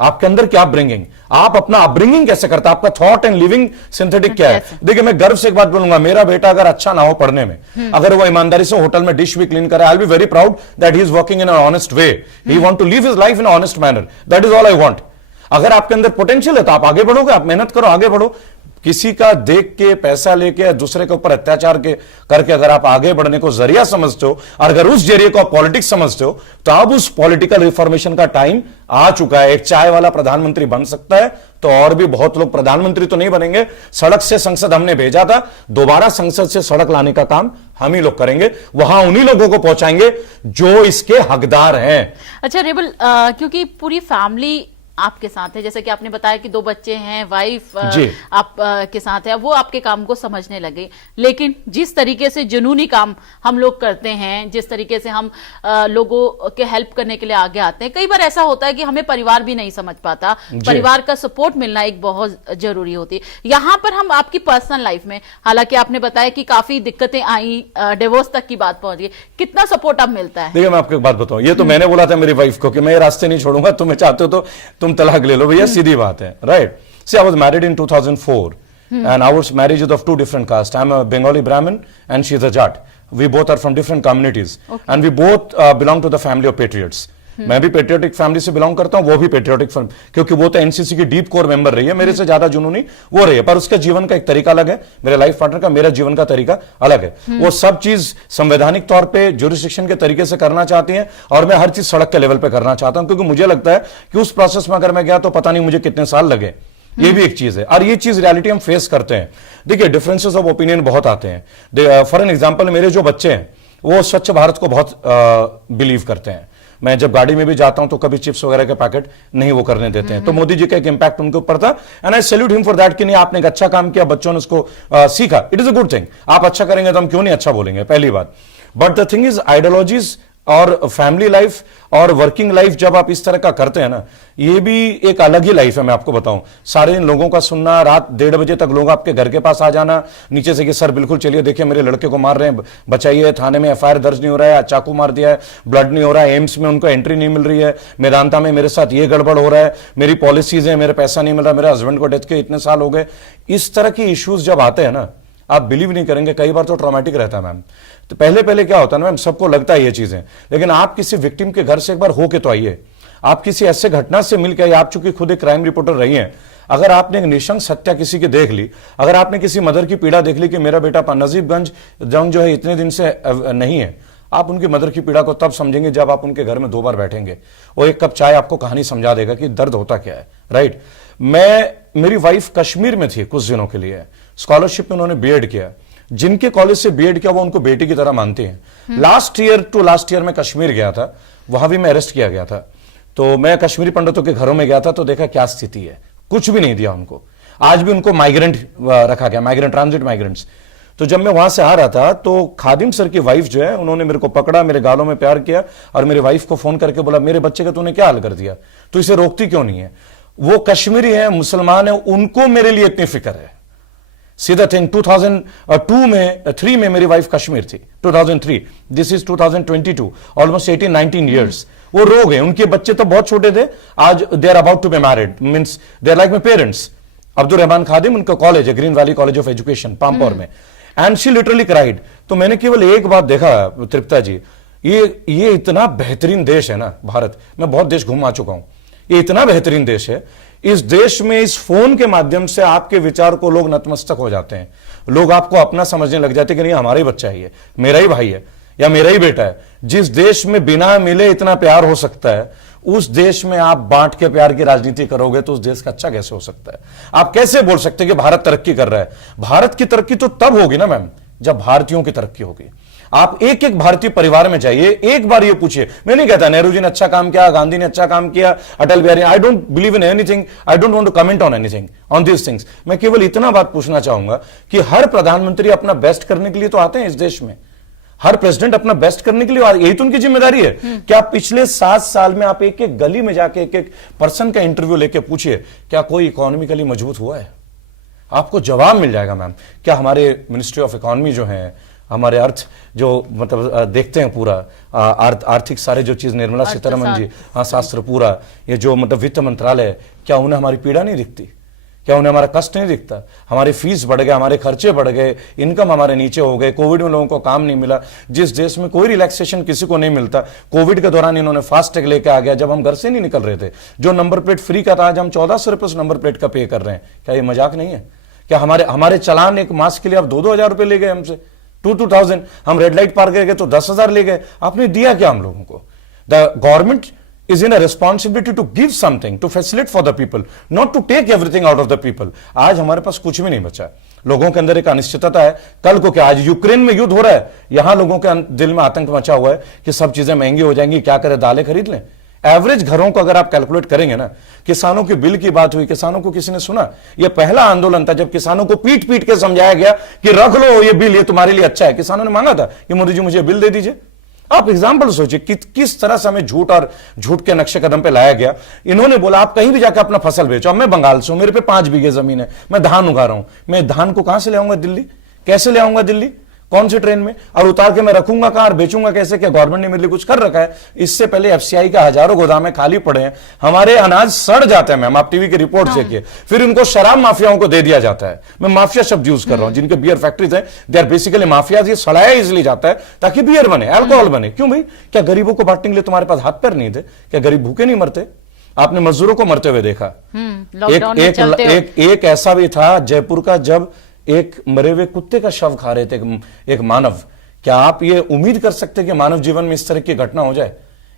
आपके अंदर क्या अपब्रिंगिंग, आप अपना अपब्रिंगिंग कैसे करता, आपका थॉट एंड लिविंग सिंथेटिक क्या है। देखिए, मैं गर्व से एक बात बोलूंगा, मेरा बेटा अगर अच्छा ना हो पढ़ने में, अगर वो ईमानदारी से होटल में डिश भी क्लीन करे, I will be very proud that he is working in an honest way, he want to live his life in honest manner, that is all I want. अगर आपके अंदर पोटेंशियल है तो आप आगे बढ़ोगे, आप मेहनत करो, आगे बढ़ो। किसी का देख के पैसा लेके दूसरे के ऊपर अत्याचार के करके अगर आप आगे बढ़ने को जरिया समझते हो, और अगर उस जरिए को आप पॉलिटिक्स समझते हो, तो अब उस पॉलिटिकल रिफॉर्मेशन का टाइम आ चुका है। एक चाय वाला प्रधानमंत्री बन सकता है तो और भी बहुत लोग प्रधानमंत्री तो नहीं बनेंगे। सड़क से संसद हमने भेजा था, दोबारा संसद से सड़क लाने का काम हम ही लोग करेंगे, वहां उन्हीं लोगों को पहुंचाएंगे जो इसके हकदार हैं। अच्छा रेबल, क्योंकि पूरी फैमिली आपके साथ है, जैसे कि आपने बताया कि 2 बच्चे हैं, वाइफ आप के साथ है, वो आपके काम को समझने लगे। लेकिन जिस तरीके से जुनूनी काम हम लोग करते हैं, जिस तरीके से हम लोगों के हेल्प करने के लिए आगे आते हैं, कई बार ऐसा होता है कि हमें परिवार भी नहीं समझ पाता। परिवार का सपोर्ट मिलना एक बहुत जरूरी होती है। यहां पर हम आपकी पर्सनल लाइफ में, हालांकि आपने बताया कि काफी दिक्कतें आई, डिवोर्स तक की बात पहुंच गई, कितना सपोर्ट अब मिलता है? देखिए, मैं आपको एक बात बताऊं, ये तो मैंने बोला था मेरी वाइफ को कि मैं ये रास्ते नहीं छोड़ूंगा, तुम्हें चाहते हो तो तुम तलाक ले लो भैया, सीधी बात है, right. See, I was married in 2004 and our marriage is of 2 different castes. I'm a Bengali Brahmin and she's a Jat. We both are from different communities, and we both belong to the family of patriots. मैं भी patriotic family से belong करता हूं, वो भी patriotic family, क्योंकि वो तो एनसीसी की डीप कोर मेंबर रही है, मेरे से ज्यादा जुनूनी वो रही है, पर उसका जीवन का एक तरीका अलग है, मेरे लाइफ पार्टनर का, मेरा जीवन का तरीका अलग है। वो सब चीज संवैधानिक तौर पे ज्यूरिसडिक्शन के तरीके से करना चाहती हैं, और मैं हर चीज सड़क के लेवल पे करना चाहता हूं, क्योंकि मुझे लगता है कि उस प्रोसेस में अगर मैं गया तो पता नहीं मुझे कितने साल लगे। ये भी एक चीज है, और ये चीज रियलिटी हम फेस करते हैं। देखिए, डिफरेंसेस ऑफ ओपिनियन बहुत आते हैं। फॉर एन एग्जांपल, मेरे जो बच्चे हैं वो स्वच्छ भारत को बहुत बिलीव करते हैं। मैं जब गाड़ी में भी जाता हूं तो कभी चिप्स वगैरह के पैकेट नहीं वो करने देते हैं, तो मोदी जी का एक इंपैक्ट उनके ऊपर था, and I salute him for that कि नहीं, आपने एक अच्छा काम किया, बच्चों ने उसको सीखा। It is a good thing, आप अच्छा करेंगे तो हम क्यों नहीं अच्छा बोलेंगे, पहली बात। But the thing is, ideologies और फैमिली लाइफ और वर्किंग लाइफ जब आप इस तरह का करते हैं ना, ये भी एक अलग ही लाइफ है। मैं आपको बताऊं, सारे दिन लोगों का सुनना, रात 1:30 बजे तक लोग आपके घर के पास आ जाना, नीचे से कि सर बिल्कुल चलिए, देखिए मेरे लड़के को मार रहे हैं, बचाइए, थाने में एफआईआर दर्ज नहीं हो रहा है, चाकू मार दिया है, ब्लड नहीं हो रहा है, एम्स में उनको एंट्री नहीं मिल रही है, मेदांता में मेरे साथ ये गड़बड़ हो रहा है, मेरी पॉलिसीज है, मेरे पैसा नहीं मिल रहा, मेरे हस्बैंड को डेथ के इतने साल हो गए। इस तरह की इश्यूज जब आते हैं ना, आप बिलीव नहीं करेंगे, कई बार तो ट्रॉमेटिक रहता है मैम। तो पहले क्या होता है ना मैम, सबको लगता है ये चीजें, लेकिन आप किसी विक्टिम के घर से एक बार होके तो आइए, आप किसी ऐसे घटना से मिलकर आइए, आप चूंकि खुद एक क्राइम रिपोर्टर रही हैं, अगर आपने एक निशंक हत्या किसी की देख ली, अगर आपने किसी मदर की पीड़ा देख ली कि मेरा बेटा नजीबगंज जंग जो है इतने दिन से नहीं है, आप उनकी मदर की पीड़ा को तब समझेंगे जब आप उनके घर में 2 बार बैठेंगे, और एक कप चाय आपको कहानी समझा देगा कि दर्द होता क्या है, राइट। मेरी वाइफ कश्मीर में थी कुछ दिनों के लिए, स्कॉलरशिप में उन्होंने बीएड किया, जिनके कॉलेज से बीएड किया वो उनको बेटी की तरह मानते हैं। लास्ट ईयर मैं कश्मीर गया था, वहां भी मैं अरेस्ट किया गया था, तो मैं कश्मीरी पंडितों के घरों में गया था, तो देखा क्या स्थिति है, कुछ भी नहीं दिया उनको। आज भी उनको माइग्रेंट रखा गया, माइग्रेंट, ट्रांजिट माइग्रेंट्स। तो जब मैं वहां से आ रहा था तो खादिम सर की वाइफ जो है, उन्होंने मेरे को पकड़ा, मेरे गालों में प्यार किया, और मेरी वाइफ को फोन करके बोला, मेरे बच्चे का तूने क्या हाल कर दिया, तो इसे रोकती क्यों नहीं है, वो कश्मीरी है, मुसलमान है, उनको मेरे लिए इतनी फिक्र है। सीधा थिंग, 2003 में मेरी वाइफ कश्मीर थी, 2003, दिस इज 2022, ऑलमोस्ट 18-19 ईयर्स। वो रो गए, उनके बच्चे तो बहुत छोटे थे, आज they are about to be married, means they are like my parents. Abdul Rahman Khadim, उनका कॉलेज है Green Valley College of Education Pampore में, एंड शी लिटरली क्राइड। तो मैंने केवल एक बात देखा तृप्ता जी, ये इतना बेहतरीन देश है ना भारत, मैं बहुत देश घूम आ चुका हूं, ये इतना बेहतरीन देश है, इस देश में इस फोन के माध्यम से आपके विचार को लोग नतमस्तक हो जाते हैं, लोग आपको अपना समझने लग जाते हैं कि नहीं हमारा ही बच्चा है, ये मेरा ही भाई है या मेरा ही बेटा है। जिस देश में बिना मिले इतना प्यार हो सकता है, उस देश में आप बांट के प्यार की राजनीति करोगे तो उस देश का अच्छा कैसे हो सकता है? आप कैसे बोल सकते हैं कि भारत तरक्की कर रहा है? भारत की तरक्की तो तब होगी ना मैम जब भारतीयों की तरक्की होगी। आप एक एक भारतीय परिवार में जाइए, एक बार ये पूछिए। मैं नहीं कहता नेहरू जी ने अच्छा काम किया, गांधी ने अच्छा काम किया, Atal Bihari, I don't believe in anything, I don't want to comment on anything on this things. मैं केवल इतना बात पूछना चाहूंगा कि हर प्रधानमंत्री अपना बेस्ट करने के लिए तो आते हैं इस देश में, हर प्रेसिडेंट अपना बेस्ट करने के लिए, यही तो उनकी जिम्मेदारी है। क्या पिछले 7 साल में आप एक एक गली में जाके एक एक पर्सन का इंटरव्यू लेके पूछिए, क्या कोई इकोनॉमिकली मजबूत हुआ है? आपको जवाब मिल जाएगा मैम। क्या हमारे मिनिस्ट्री ऑफ इकोनॉमी जो है, हमारे अर्थ जो मतलब देखते हैं पूरा आर्थिक सारे जो चीज, निर्मला सीतारमण जी, हाँ शास्त्र पूरा, ये जो मतलब वित्त मंत्रालय, क्या उन्हें हमारी पीड़ा नहीं दिखती? क्या उन्हें हमारा कष्ट नहीं दिखता? हमारी फीस बढ़ गए, हमारे खर्चे बढ़ गए, इनकम हमारे नीचे हो गए, कोविड में लोगों को काम नहीं मिला। जिस देश में कोई रिलैक्सेशन किसी को नहीं मिलता, कोविड के दौरान इन्होंने फास्टैग लेके आ गया, जब हम घर से नहीं निकल रहे थे, जो नंबर प्लेट फ्री का था, आज हम 1400 रुपये नंबर प्लेट का पे कर रहे हैं। क्या ये मजाक नहीं है? क्या हमारे चलान एक मास्क के लिए आप 2-2 हजार रुपए ले गए हमसे, 2,000। हम रेड लाइट पार कर गए तो 10,000 ले गए। आपने दिया क्या हम लोगों को? The government is in a responsibility to give something, to facilitate for the people, not to take everything out of the people. आज हमारे पास कुछ भी नहीं बचा। लोगों के अंदर एक अनिश्चितता है, कल को क्या, आज यूक्रेन में युद्ध हो रहा है, यहां लोगों के दिल में आतंक मचा हुआ है कि सब चीजें महंगी हो जाएंगी, क्या करें, दालें खरीद लें। एवरेज घरों को अगर आप कैलकुलेट करेंगे ना, किसानों के बिल की बात हुई, किसानों को किसी ने सुना? यह पहला आंदोलन था जब किसानों को पीट पीट के समझाया गया कि रख लो ये बिल, ये तुम्हारे लिए अच्छा है। किसानों ने मांगा था कि मोदी जी मुझे बिल दे दीजिए। आप एग्जाम्पल सोचिए कि किस तरह से हमें झूठ और झूठ के नक्शे कदम पे लाया गया। इन्होंने बोला आप कहीं भी जाकर अपना फसल बेचो। अब मैं बंगाल से हूं, मेरे पे 5 बीघे जमीन है, मैं धान उगा रहा हूं, मैं धान को कहां से ले आऊंगा दिल्ली? कैसे ले आऊंगा दिल्ली? कौन से ट्रेन में? और उतार के मैं रखूंगा कहां और बेचूंगा कैसे? क्या गवर्नमेंट ने मेरे लिए कुछ कर रखा है? इससे पहले एफसीआई का हजारों गोदामें खाली पड़े हैं, हमारे अनाज सड़ जाते हैं मैम, आप टीवी की रिपोर्ट देखिए। फिर इनको शराब माफियाओं को दे दिया जाता है। मैं माफिया शब्द यूज कर रहा हूं, जिनके बियर फैक्ट्रीज है, दे आर बेसिकली माफियाज। ये सड़ाया इसलिए जाता है ताकि बियर बने, अल्कोहल बने। क्यों भाई? क्या गरीबों को बांटने के लिए तुम्हारे पास हाथ पैर नहीं थे? क्या गरीब भूखे नहीं मरते? आपने मजदूरों को मरते हुए देखा। एक ऐसा भी था जयपुर का, जब एक मरे हुए कुत्ते का शव खा रहे थे एक मानव। क्या आप ये उम्मीद कर सकते कि मानव जीवन में इस तरह की घटना हो जाए?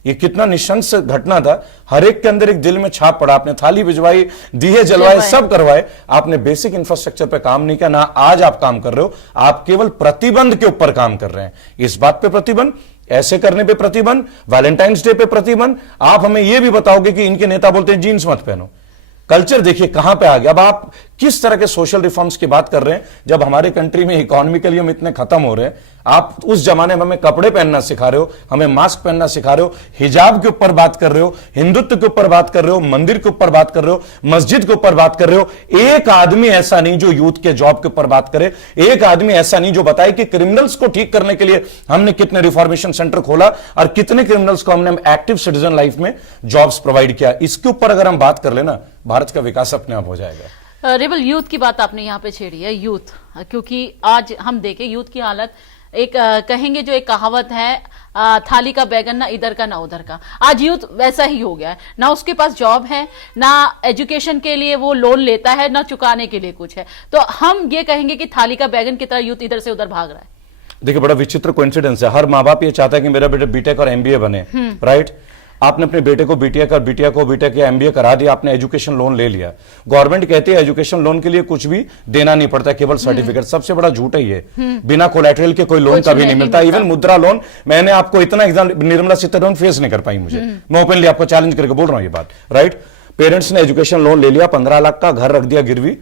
ये कितना निशंस घटना था। हर एक के अंदर एक दिल में छाप पड़ा। आपने थाली भिजवाई, दिए जलवाए, सब करवाए, आपने बेसिक इंफ्रास्ट्रक्चर पे काम नहीं किया। ना आज आप काम कर रहे हो, आप केवल प्रतिबंध के ऊपर काम कर रहे हैं। इस बात पे प्रतिबंध, ऐसे करने पे प्रतिबंध, वैलेंटाइंस डे पे प्रतिबंध। आप हमें यह भी बताओगे कि इनके नेता बोलते हैं जीन्स मत पहनो। कल्चर देखिए कहां पे आ गया। अब आप किस तरह के सोशल रिफॉर्म्स की बात कर रहे हैं जब हमारे कंट्री में इकोनॉमिकली हम इतने खत्म हो रहे हैं। आप उस जमाने में हमें कपड़े पहनना सिखा रहे हो, हमें मास्क पहनना सिखा रहे हो, हिजाब के ऊपर बात कर रहे हो, हिंदुत्व के ऊपर बात कर रहे हो, मंदिर के ऊपर बात कर रहे हो, मस्जिद के ऊपर बात कर रहे हो। एक आदमी ऐसा नहीं जो यूथ के जॉब के ऊपर बात करे, एक आदमी ऐसा नहीं जो बताए कि क्रिमिनल्स को ठीक करने के लिए हमने कितने रिफॉर्मेशन सेंटर खोला और कितने क्रिमिनल्स को हमने एक्टिव सिटीजन लाइफ में जॉब्स प्रोवाइड किया। इसके ऊपर अगर हम बात कर लेना, भारत का विकास अपने आप हो जाएगा। रिबल, यूथ की बात आपने यहाँ पे छेड़ी है, यूथ, क्योंकि आज हम देखें यूथ की हालत, एक कहेंगे जो एक कहावत है, थाली का बैगन ना इधर का ना उधर का। आज यूथ वैसा ही हो गया है, ना उसके पास जॉब है, ना एजुकेशन के लिए वो लोन लेता है, ना चुकाने के लिए कुछ है। तो हम ये कहेंगे कि थाली का बैगन की तरह यूथ इधर से उधर भाग रहा है। देखिए बड़ा विचित्र कोइंसिडेंस है। हर माँ बाप ये चाहता है कि मेरा बेटा बीटेक और एमबीए बने, राइट? आपने अपने बेटे को बीटेक और बिटिया को बीटेक या एमबीए करा दिया, आपने एजुकेशन लोन ले लिया। गवर्नमेंट कहती है एजुकेशन लोन के लिए कुछ भी देना नहीं पड़ता, केवल सर्टिफिकेट। सबसे बड़ा झूठ है ये। बिना कोलैटरल के कोई लोन कभी नहीं मिलता। इवन मुद्रा लोन, मैंने आपको इतना एग्जाम, निर्मला सीतारमण फेस नहीं कर पाई मुझे, मैं ओपनली आपको चैलेंज करके बोल रहा हूं ये बात, राइट? पेरेंट्स ने एजुकेशन लोन ले लिया, 15 लाख का, घर रख दिया गिरवी,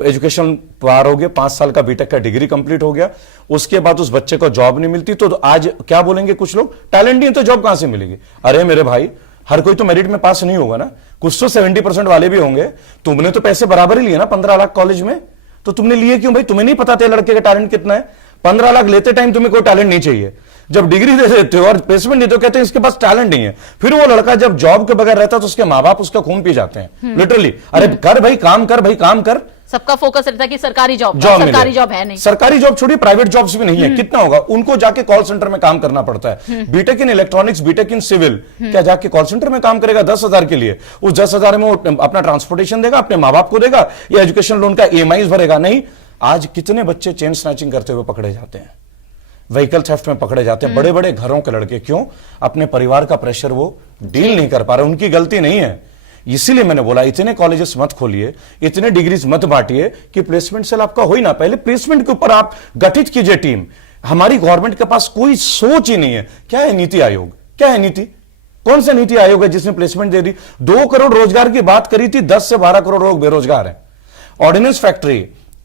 एजुकेशन पार हो गया, 5 साल का बीटेक का डिग्री कंप्लीट हो गया, उसके बाद उस बच्चे को जॉब नहीं मिलती। तो आज क्या बोलेंगे कुछ लोग, टैलेंट नहीं है तो जॉब कहां से मिलेगी? अरे मेरे भाई, हर कोई तो मेरिट में पास नहीं होगा ना, कुछ तो 70% वाले भी होंगे। तुमने तो पैसे बराबर ही लिए ना 15 लाख कॉलेज में, तो तुमने लिए क्यों भाई? तुम्हें नहीं पता था लड़के का टैलेंट कितना है? 15 लाख लेते टाइम तुम्हें कोई टैलेंट नहीं चाहिए, जब डिग्री दे देते हो और प्लेसमेंट देते हो कहते हैं इसके पास टैलेंट नहीं है। फिर वो लड़का जब जॉब के बगैर रहता है तो उसके माँ बाप उसका खून पी जाते हैं लिटरली। अरे कर भाई, काम कर भाई, काम कर। सबका फोकस रहता है कि सरकारी जॉब सरकारी जॉब है नहीं, सरकारी जॉब छोड़िए, प्राइवेट जॉब्स भी नहीं है। कितना होगा? उनको जाके कॉल सेंटर में काम करना पड़ता है। BTech in electronics, BTech in civil, क्या जाके कॉल सेंटर में काम करेगा 10,000 के लिए? उस 10,000 में वो अपना ट्रांसपोर्टेशन देगा, अपने माँ बाप को देगा, या एजुकेशन लोन का ईएमआई भरेगा? नहीं। आज कितने बच्चे चेन स्नैचिंग करते हुए पकड़े जाते हैं, व्हीकल थेफ्ट में पकड़े जाते हैं, बड़े बड़े घरों के लड़के। क्यों? अपने परिवार का प्रेशर वो डील नहीं कर पा रहे, उनकी गलती नहीं है। इसीलिए मैंने बोला इतने कॉलेजेस मत खोलिए, इतने डिग्रीज मत बांटिए कि प्लेसमेंट सेल आपका हो ही ना। पहले प्लेसमेंट के ऊपर आप गठित कीजिए टीम। हमारी गवर्नमेंट के पास कोई सोच ही नहीं है। क्या है नीति आयोग? क्या है नीति? कौन सा नीति आयोग है जिसने प्लेसमेंट दे दी? 2 करोड़ रोजगार की बात करी थी, 10 से 12 करोड़ लोग बेरोजगार हैं। ऑर्डिनेंस फैक्ट्री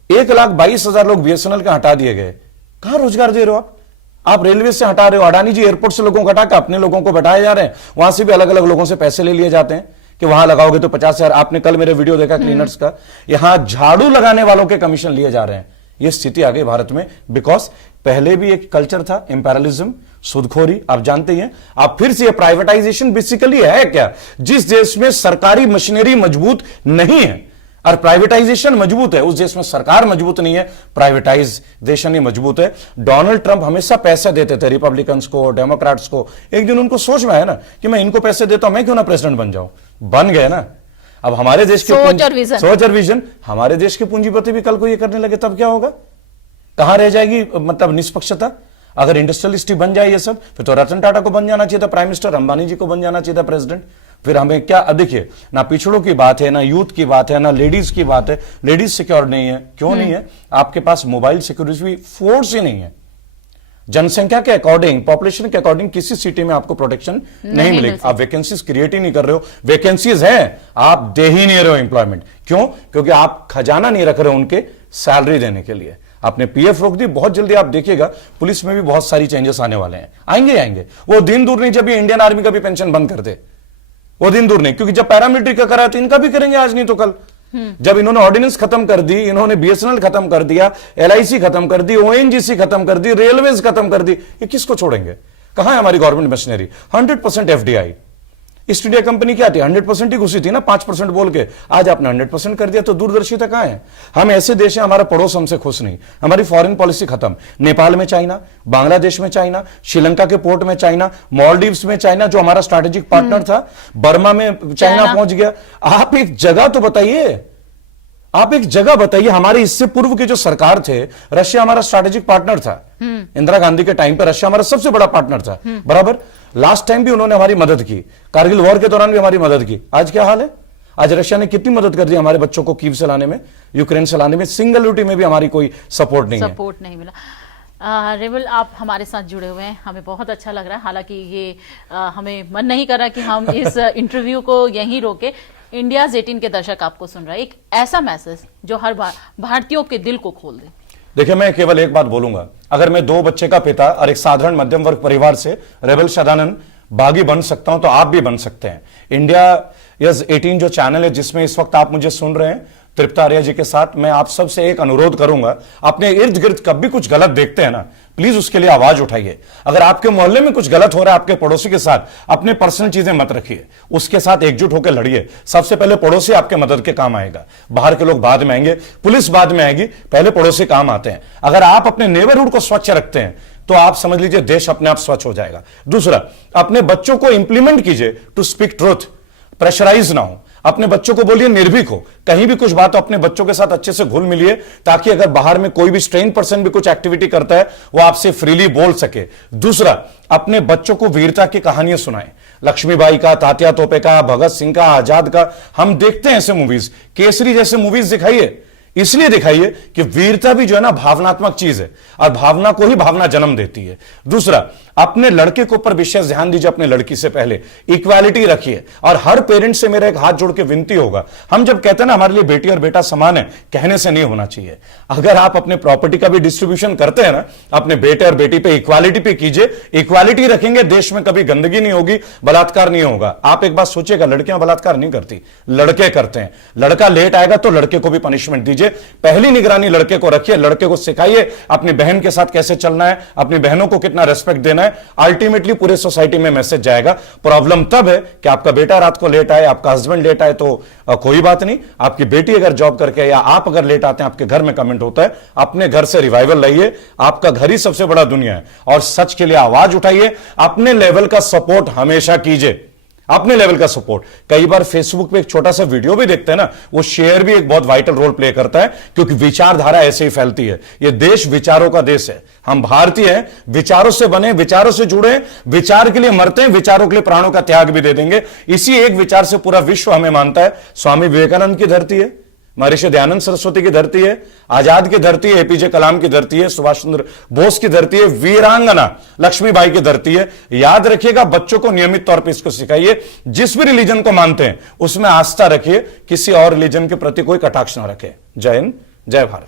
1,22,000 लोग बीएसएनएल के हटा दिए गए। कहां रोजगार दे रहे हो आप रेलवे से हटा रहे हो। अडानी जी एयरपोर्ट से लोगों को हटा के अपने लोगों को बैठाए जा रहे हैं, वहां से भी अलग अलग लोगों से पैसे ले लिए जाते हैं कि वहां लगाओगे तो 50,000। आपने कल मेरे वीडियो देखा क्लीनर्स का, यहां झाड़ू लगाने वालों के कमीशन लिए जा रहे हैं। यह स्थिति आ गई भारत में, बिकॉज पहले भी एक कल्चर था इंपेरियलिज्म, सूदखोरी, आप जानते हैं। आप फिर से प्राइवेटाइजेशन बेसिकली है क्या? जिस देश में सरकारी मशीनरी मजबूत नहीं है और प्राइवेटाइजेशन मजबूत है, उस देश में सरकार मजबूत नहीं है, प्राइवेटाइजेशन ही मजबूत है। डोनाल्ड ट्रंप हमेशा पैसे देते थे रिपब्लिकन्स को, डेमोक्रेट्स को। एक दिन उनको सोच में आया ना कि मैं इनको पैसे देता हूं, मैं क्यों ना प्रेसिडेंट बन जाऊं। बन गए ना। अब हमारे देश के सोच और विजन, हमारे देश के पूंजीपति भी कल को ये करने लगे, तब क्या होगा? कहां रह जाएगी मतलब निष्पक्षता? अगर इंडस्ट्रियलिस्ट बन जाए ये सब, फिर तो रतन टाटा को बन जाना चाहिए था प्राइम मिनिस्टर, अंबानी जी को बन जाना चाहिए था प्रेसिडेंट। फिर हमें क्या? अब देखिए, ना पिछड़ों की बात है, ना यूथ की बात है, ना लेडीज की बात है। लेडीज सिक्योर नहीं है। क्यों नहीं है? आपके पास मोबाइल सिक्योरिटी फोर्स ही नहीं है। जनसंख्या के अकॉर्डिंग, पॉपुलेशन के अकॉर्डिंग किसी सिटी में आपको प्रोटेक्शन नहीं मिलेगी। आप वैकेंसीज क्रिएट ही नहीं कर रहे हो। वैकेंसीज है, आप दे ही नहीं रहे हो एम्प्लॉयमेंट। क्यों? क्योंकि आप खजाना नहीं रख रहे हो उनके सैलरी देने के लिए। आपने पीएफ रोक दी। बहुत जल्दी आप देखिएगा पुलिस में भी बहुत सारी चेंजेस आने वाले हैं। आएंगे। वो दिन दूर नहीं जब ये इंडियन आर्मी का भी पेंशन बंद कर दे, वो दिन दूर नहीं। क्योंकि जब पैरामिलिट्री का करा तो इनका भी करेंगे आज नहीं तो कल। जब इन्होंने ऑर्डिनेंस खत्म कर दी, इन्होंने बीएसएनएल खत्म कर दिया, एलआईसी खत्म कर दी, ओएनजीसी खत्म कर दी, रेलवेज खत्म कर दी, ये किसको छोड़ेंगे? कहां है हमारी government machinery? 100% FDI. East India company क्या थी? 100% ही घुसी थी ना, 5% बोल के। आज आपने 100% कर दिया, तो दूरदर्शिता कहां है? हम ऐसे देश हैं, हमारा पड़ोस हमसे खुश नहीं, हमारी फॉरेन पॉलिसी खत्म। नेपाल में चाइना, बांग्लादेश में चाइना, श्रीलंका के पोर्ट में चाइना, मॉलडीव्स में चाइना जो हमारा स्ट्रैटेजिक पार्टनर था, बर्मा में चाइना पहुंच गया। आप एक जगह तो बताइए, आप एक जगह बताइए। हमारे इससे पूर्व के जो सरकार थे, रशिया हमारा स्ट्रैटेजिक पार्टनर था। इंदिरा गांधी के टाइम पर रशिया हमारा सबसे बड़ा पार्टनर था, बराबर। लास्ट टाइम भी उन्होंने हमारी मदद की, कारगिल वॉर के दौरान भी हमारी मदद की। आज क्या हाल है? आज रशिया ने कितनी मदद कर दी हमारे बच्चों को कीव से लाने में, यूक्रेन से लाने में। सिंगल ड्यूटी में भी हमारी कोई सपोर्ट नहीं मिला। रेवल, आप हमारे साथ जुड़े हुए हैं, हमें बहुत अच्छा लग रहा है। हालांकि ये हमें मन नहीं कर रहा कि हम इस इंटरव्यू को यहीं रोके। इंडियाज 18 के दर्शक आपको सुन रहे हैं, एक ऐसा मैसेज जो हर भारतीयों के दिल को खोल दे। देखिए, मैं केवल एक बात बोलूंगा। अगर मैं 2 बच्चे का पिता और एक साधारण मध्यम वर्ग परिवार से रेबल सदानंद बागी बन सकता हूं, तो आप भी बन सकते हैं। इंडियाज 18 जो चैनल है जिसमें इस वक्त आप मुझे सुन रहे हैं, तृप्ता आर्या जी के साथ, मैं आप सबसे एक अनुरोध करूंगा, अपने इर्द गिर्द कभी कुछ गलत देखते हैं ना, प्लीज उसके लिए आवाज उठाइए। अगर आपके मोहल्ले में कुछ गलत हो रहा है आपके पड़ोसी के साथ, अपने पर्सनल चीजें मत रखिए, उसके साथ एकजुट होकर लड़िए। सबसे पहले पड़ोसी आपके मदद के काम आएगा, बाहर के लोग बाद में आएंगे, पुलिस बाद में आएगी, पहले पड़ोसी काम आते हैं। अगर आप अपने नेबरहुड को स्वच्छ रखते हैं तो आप समझ लीजिए देश अपने आप स्वच्छ हो जाएगा। दूसरा, अपने बच्चों को इंप्लीमेंट कीजिए टू स्पीक ट्रूथ, प्रेशराइज ना हो। अपने बच्चों को बोलिए निर्भीक हो, कहीं भी कुछ बात हो अपने बच्चों के साथ अच्छे से घुल मिलिए, ताकि अगर बाहर में कोई भी स्ट्रेन पर्सन भी कुछ एक्टिविटी करता है वो आपसे फ्रीली बोल सके। दूसरा, अपने बच्चों को वीरता की कहानियां सुनाएं, लक्ष्मीबाई का, तात्या तोपे का, भगत सिंह का, आजाद का। हम देखते हैं ऐसे मूवीज, केसरी जैसे मूवीज दिखाइए। इसलिए दिखाइए कि वीरता भी जो है ना भावनात्मक चीज है, और भावना को ही भावना जन्म देती है। दूसरा, अपने लड़के के ऊपर विशेष ध्यान दीजिए, अपने लड़की से पहले इक्वालिटी रखिए। और हर पेरेंट से मेरा एक हाथ जोड़ के विनती होगा, हम जब कहते हैं ना हमारे लिए बेटी और बेटा समान है, कहने से नहीं होना चाहिए। अगर आप अपने प्रॉपर्टी का भी डिस्ट्रीब्यूशन करते हैं ना, अपने बेटे और बेटी पे इक्वालिटी पे कीजिए। इक्वालिटी रखेंगे, देश में कभी गंदगी नहीं होगी, बलात्कार नहीं होगा। आप एक बात सोचिएगा, लड़कियां बलात्कार नहीं करती, लड़के करते हैं। लड़का लेट आएगा तो लड़के को भी पनिशमेंट दीजिए। पहली निगरानी लड़के को रखिए, लड़के को सिखाइए अपनी बहन के साथ कैसे चलना है, अपनी बहनों को कितना रेस्पेक्ट देना है। अल्टीमेटली पूरे सोसाइटी में मैसेज जाएगा। प्रॉब्लम तब है कि आपका बेटा रात को लेट आए, आपका हस्बैंड लेट आए तो कोई बात नहीं, आपकी बेटी अगर जॉब करके या आप अगर लेट आते हैं, आपके घर में कमेंट होता है, अपने घर से रिवाइवल लाइए। आपका घर ही सबसे बड़ा दुनिया है, और सच के लिए आवाज उठाइए। अपने लेवल का सपोर्ट हमेशा कीजिए, अपने लेवल का सपोर्ट। कई बार फेसबुक पे एक छोटा सा वीडियो भी देखते हैं ना, वो शेयर भी एक बहुत वाइटल रोल प्ले करता है, क्योंकि विचारधारा ऐसे ही फैलती है। ये देश विचारों का देश है, हम भारतीय हैं, विचारों से बने, विचारों से जुड़े, विचार के लिए मरते हैं, विचारों के लिए प्राणों का त्याग भी दे देंगे। इसी एक विचार से पूरा विश्व हमें मानता है। स्वामी विवेकानंद की धरती है, महर्षि दयानंद सरस्वती की धरती है, आजाद की धरती है, एपीजे कलाम की धरती है, सुभाष चंद्र बोस की धरती है, वीरांगना लक्ष्मीबाई की धरती है। याद रखिएगा, बच्चों को नियमित तौर पर इसको सिखाइए। जिस भी रिलीजन को मानते हैं उसमें आस्था रखिए, किसी और रिलीजन के प्रति कोई कटाक्ष ना रखे। जय हिंद, जय भारत।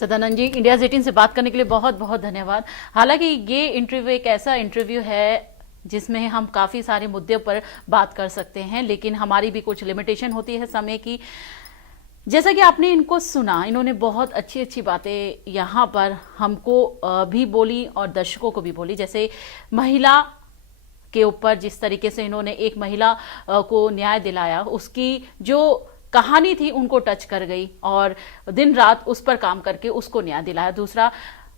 सदानंद जी, इंडियाज 18 से बात करने के लिए बहुत बहुत धन्यवाद। हालांकि ये इंटरव्यू एक ऐसा इंटरव्यू है जिसमें हम काफी सारे मुद्दों पर बात कर सकते हैं, लेकिन हमारी भी कुछ लिमिटेशन होती है समय की। जैसा कि आपने इनको सुना, इन्होंने बहुत अच्छी अच्छी बातें यहाँ पर हमको भी बोली और दर्शकों को भी बोली। जैसे महिला के ऊपर जिस तरीके से इन्होंने एक महिला को न्याय दिलाया, उसकी जो कहानी थी उनको टच कर गई और दिन रात उस पर काम करके उसको न्याय दिलाया। दूसरा,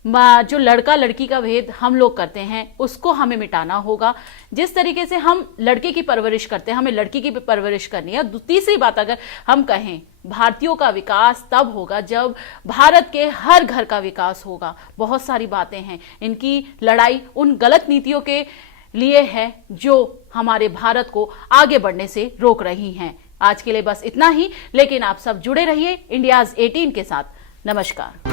जो लड़का लड़की का भेद हम लोग करते हैं उसको हमें मिटाना होगा। जिस तरीके से हम लड़के की परवरिश करते हैं, हमें लड़की की भी परवरिश करनी है। तीसरी बात, अगर हम कहें, भारतीयों का विकास तब होगा जब भारत के हर घर का विकास होगा। बहुत सारी बातें हैं, इनकी लड़ाई उन गलत नीतियों के लिए है जो हमारे भारत को आगे बढ़ने से रोक रही हैं। आज के लिए बस इतना ही, लेकिन आप सब जुड़े रहिए इंडियाज 18 के साथ। नमस्कार।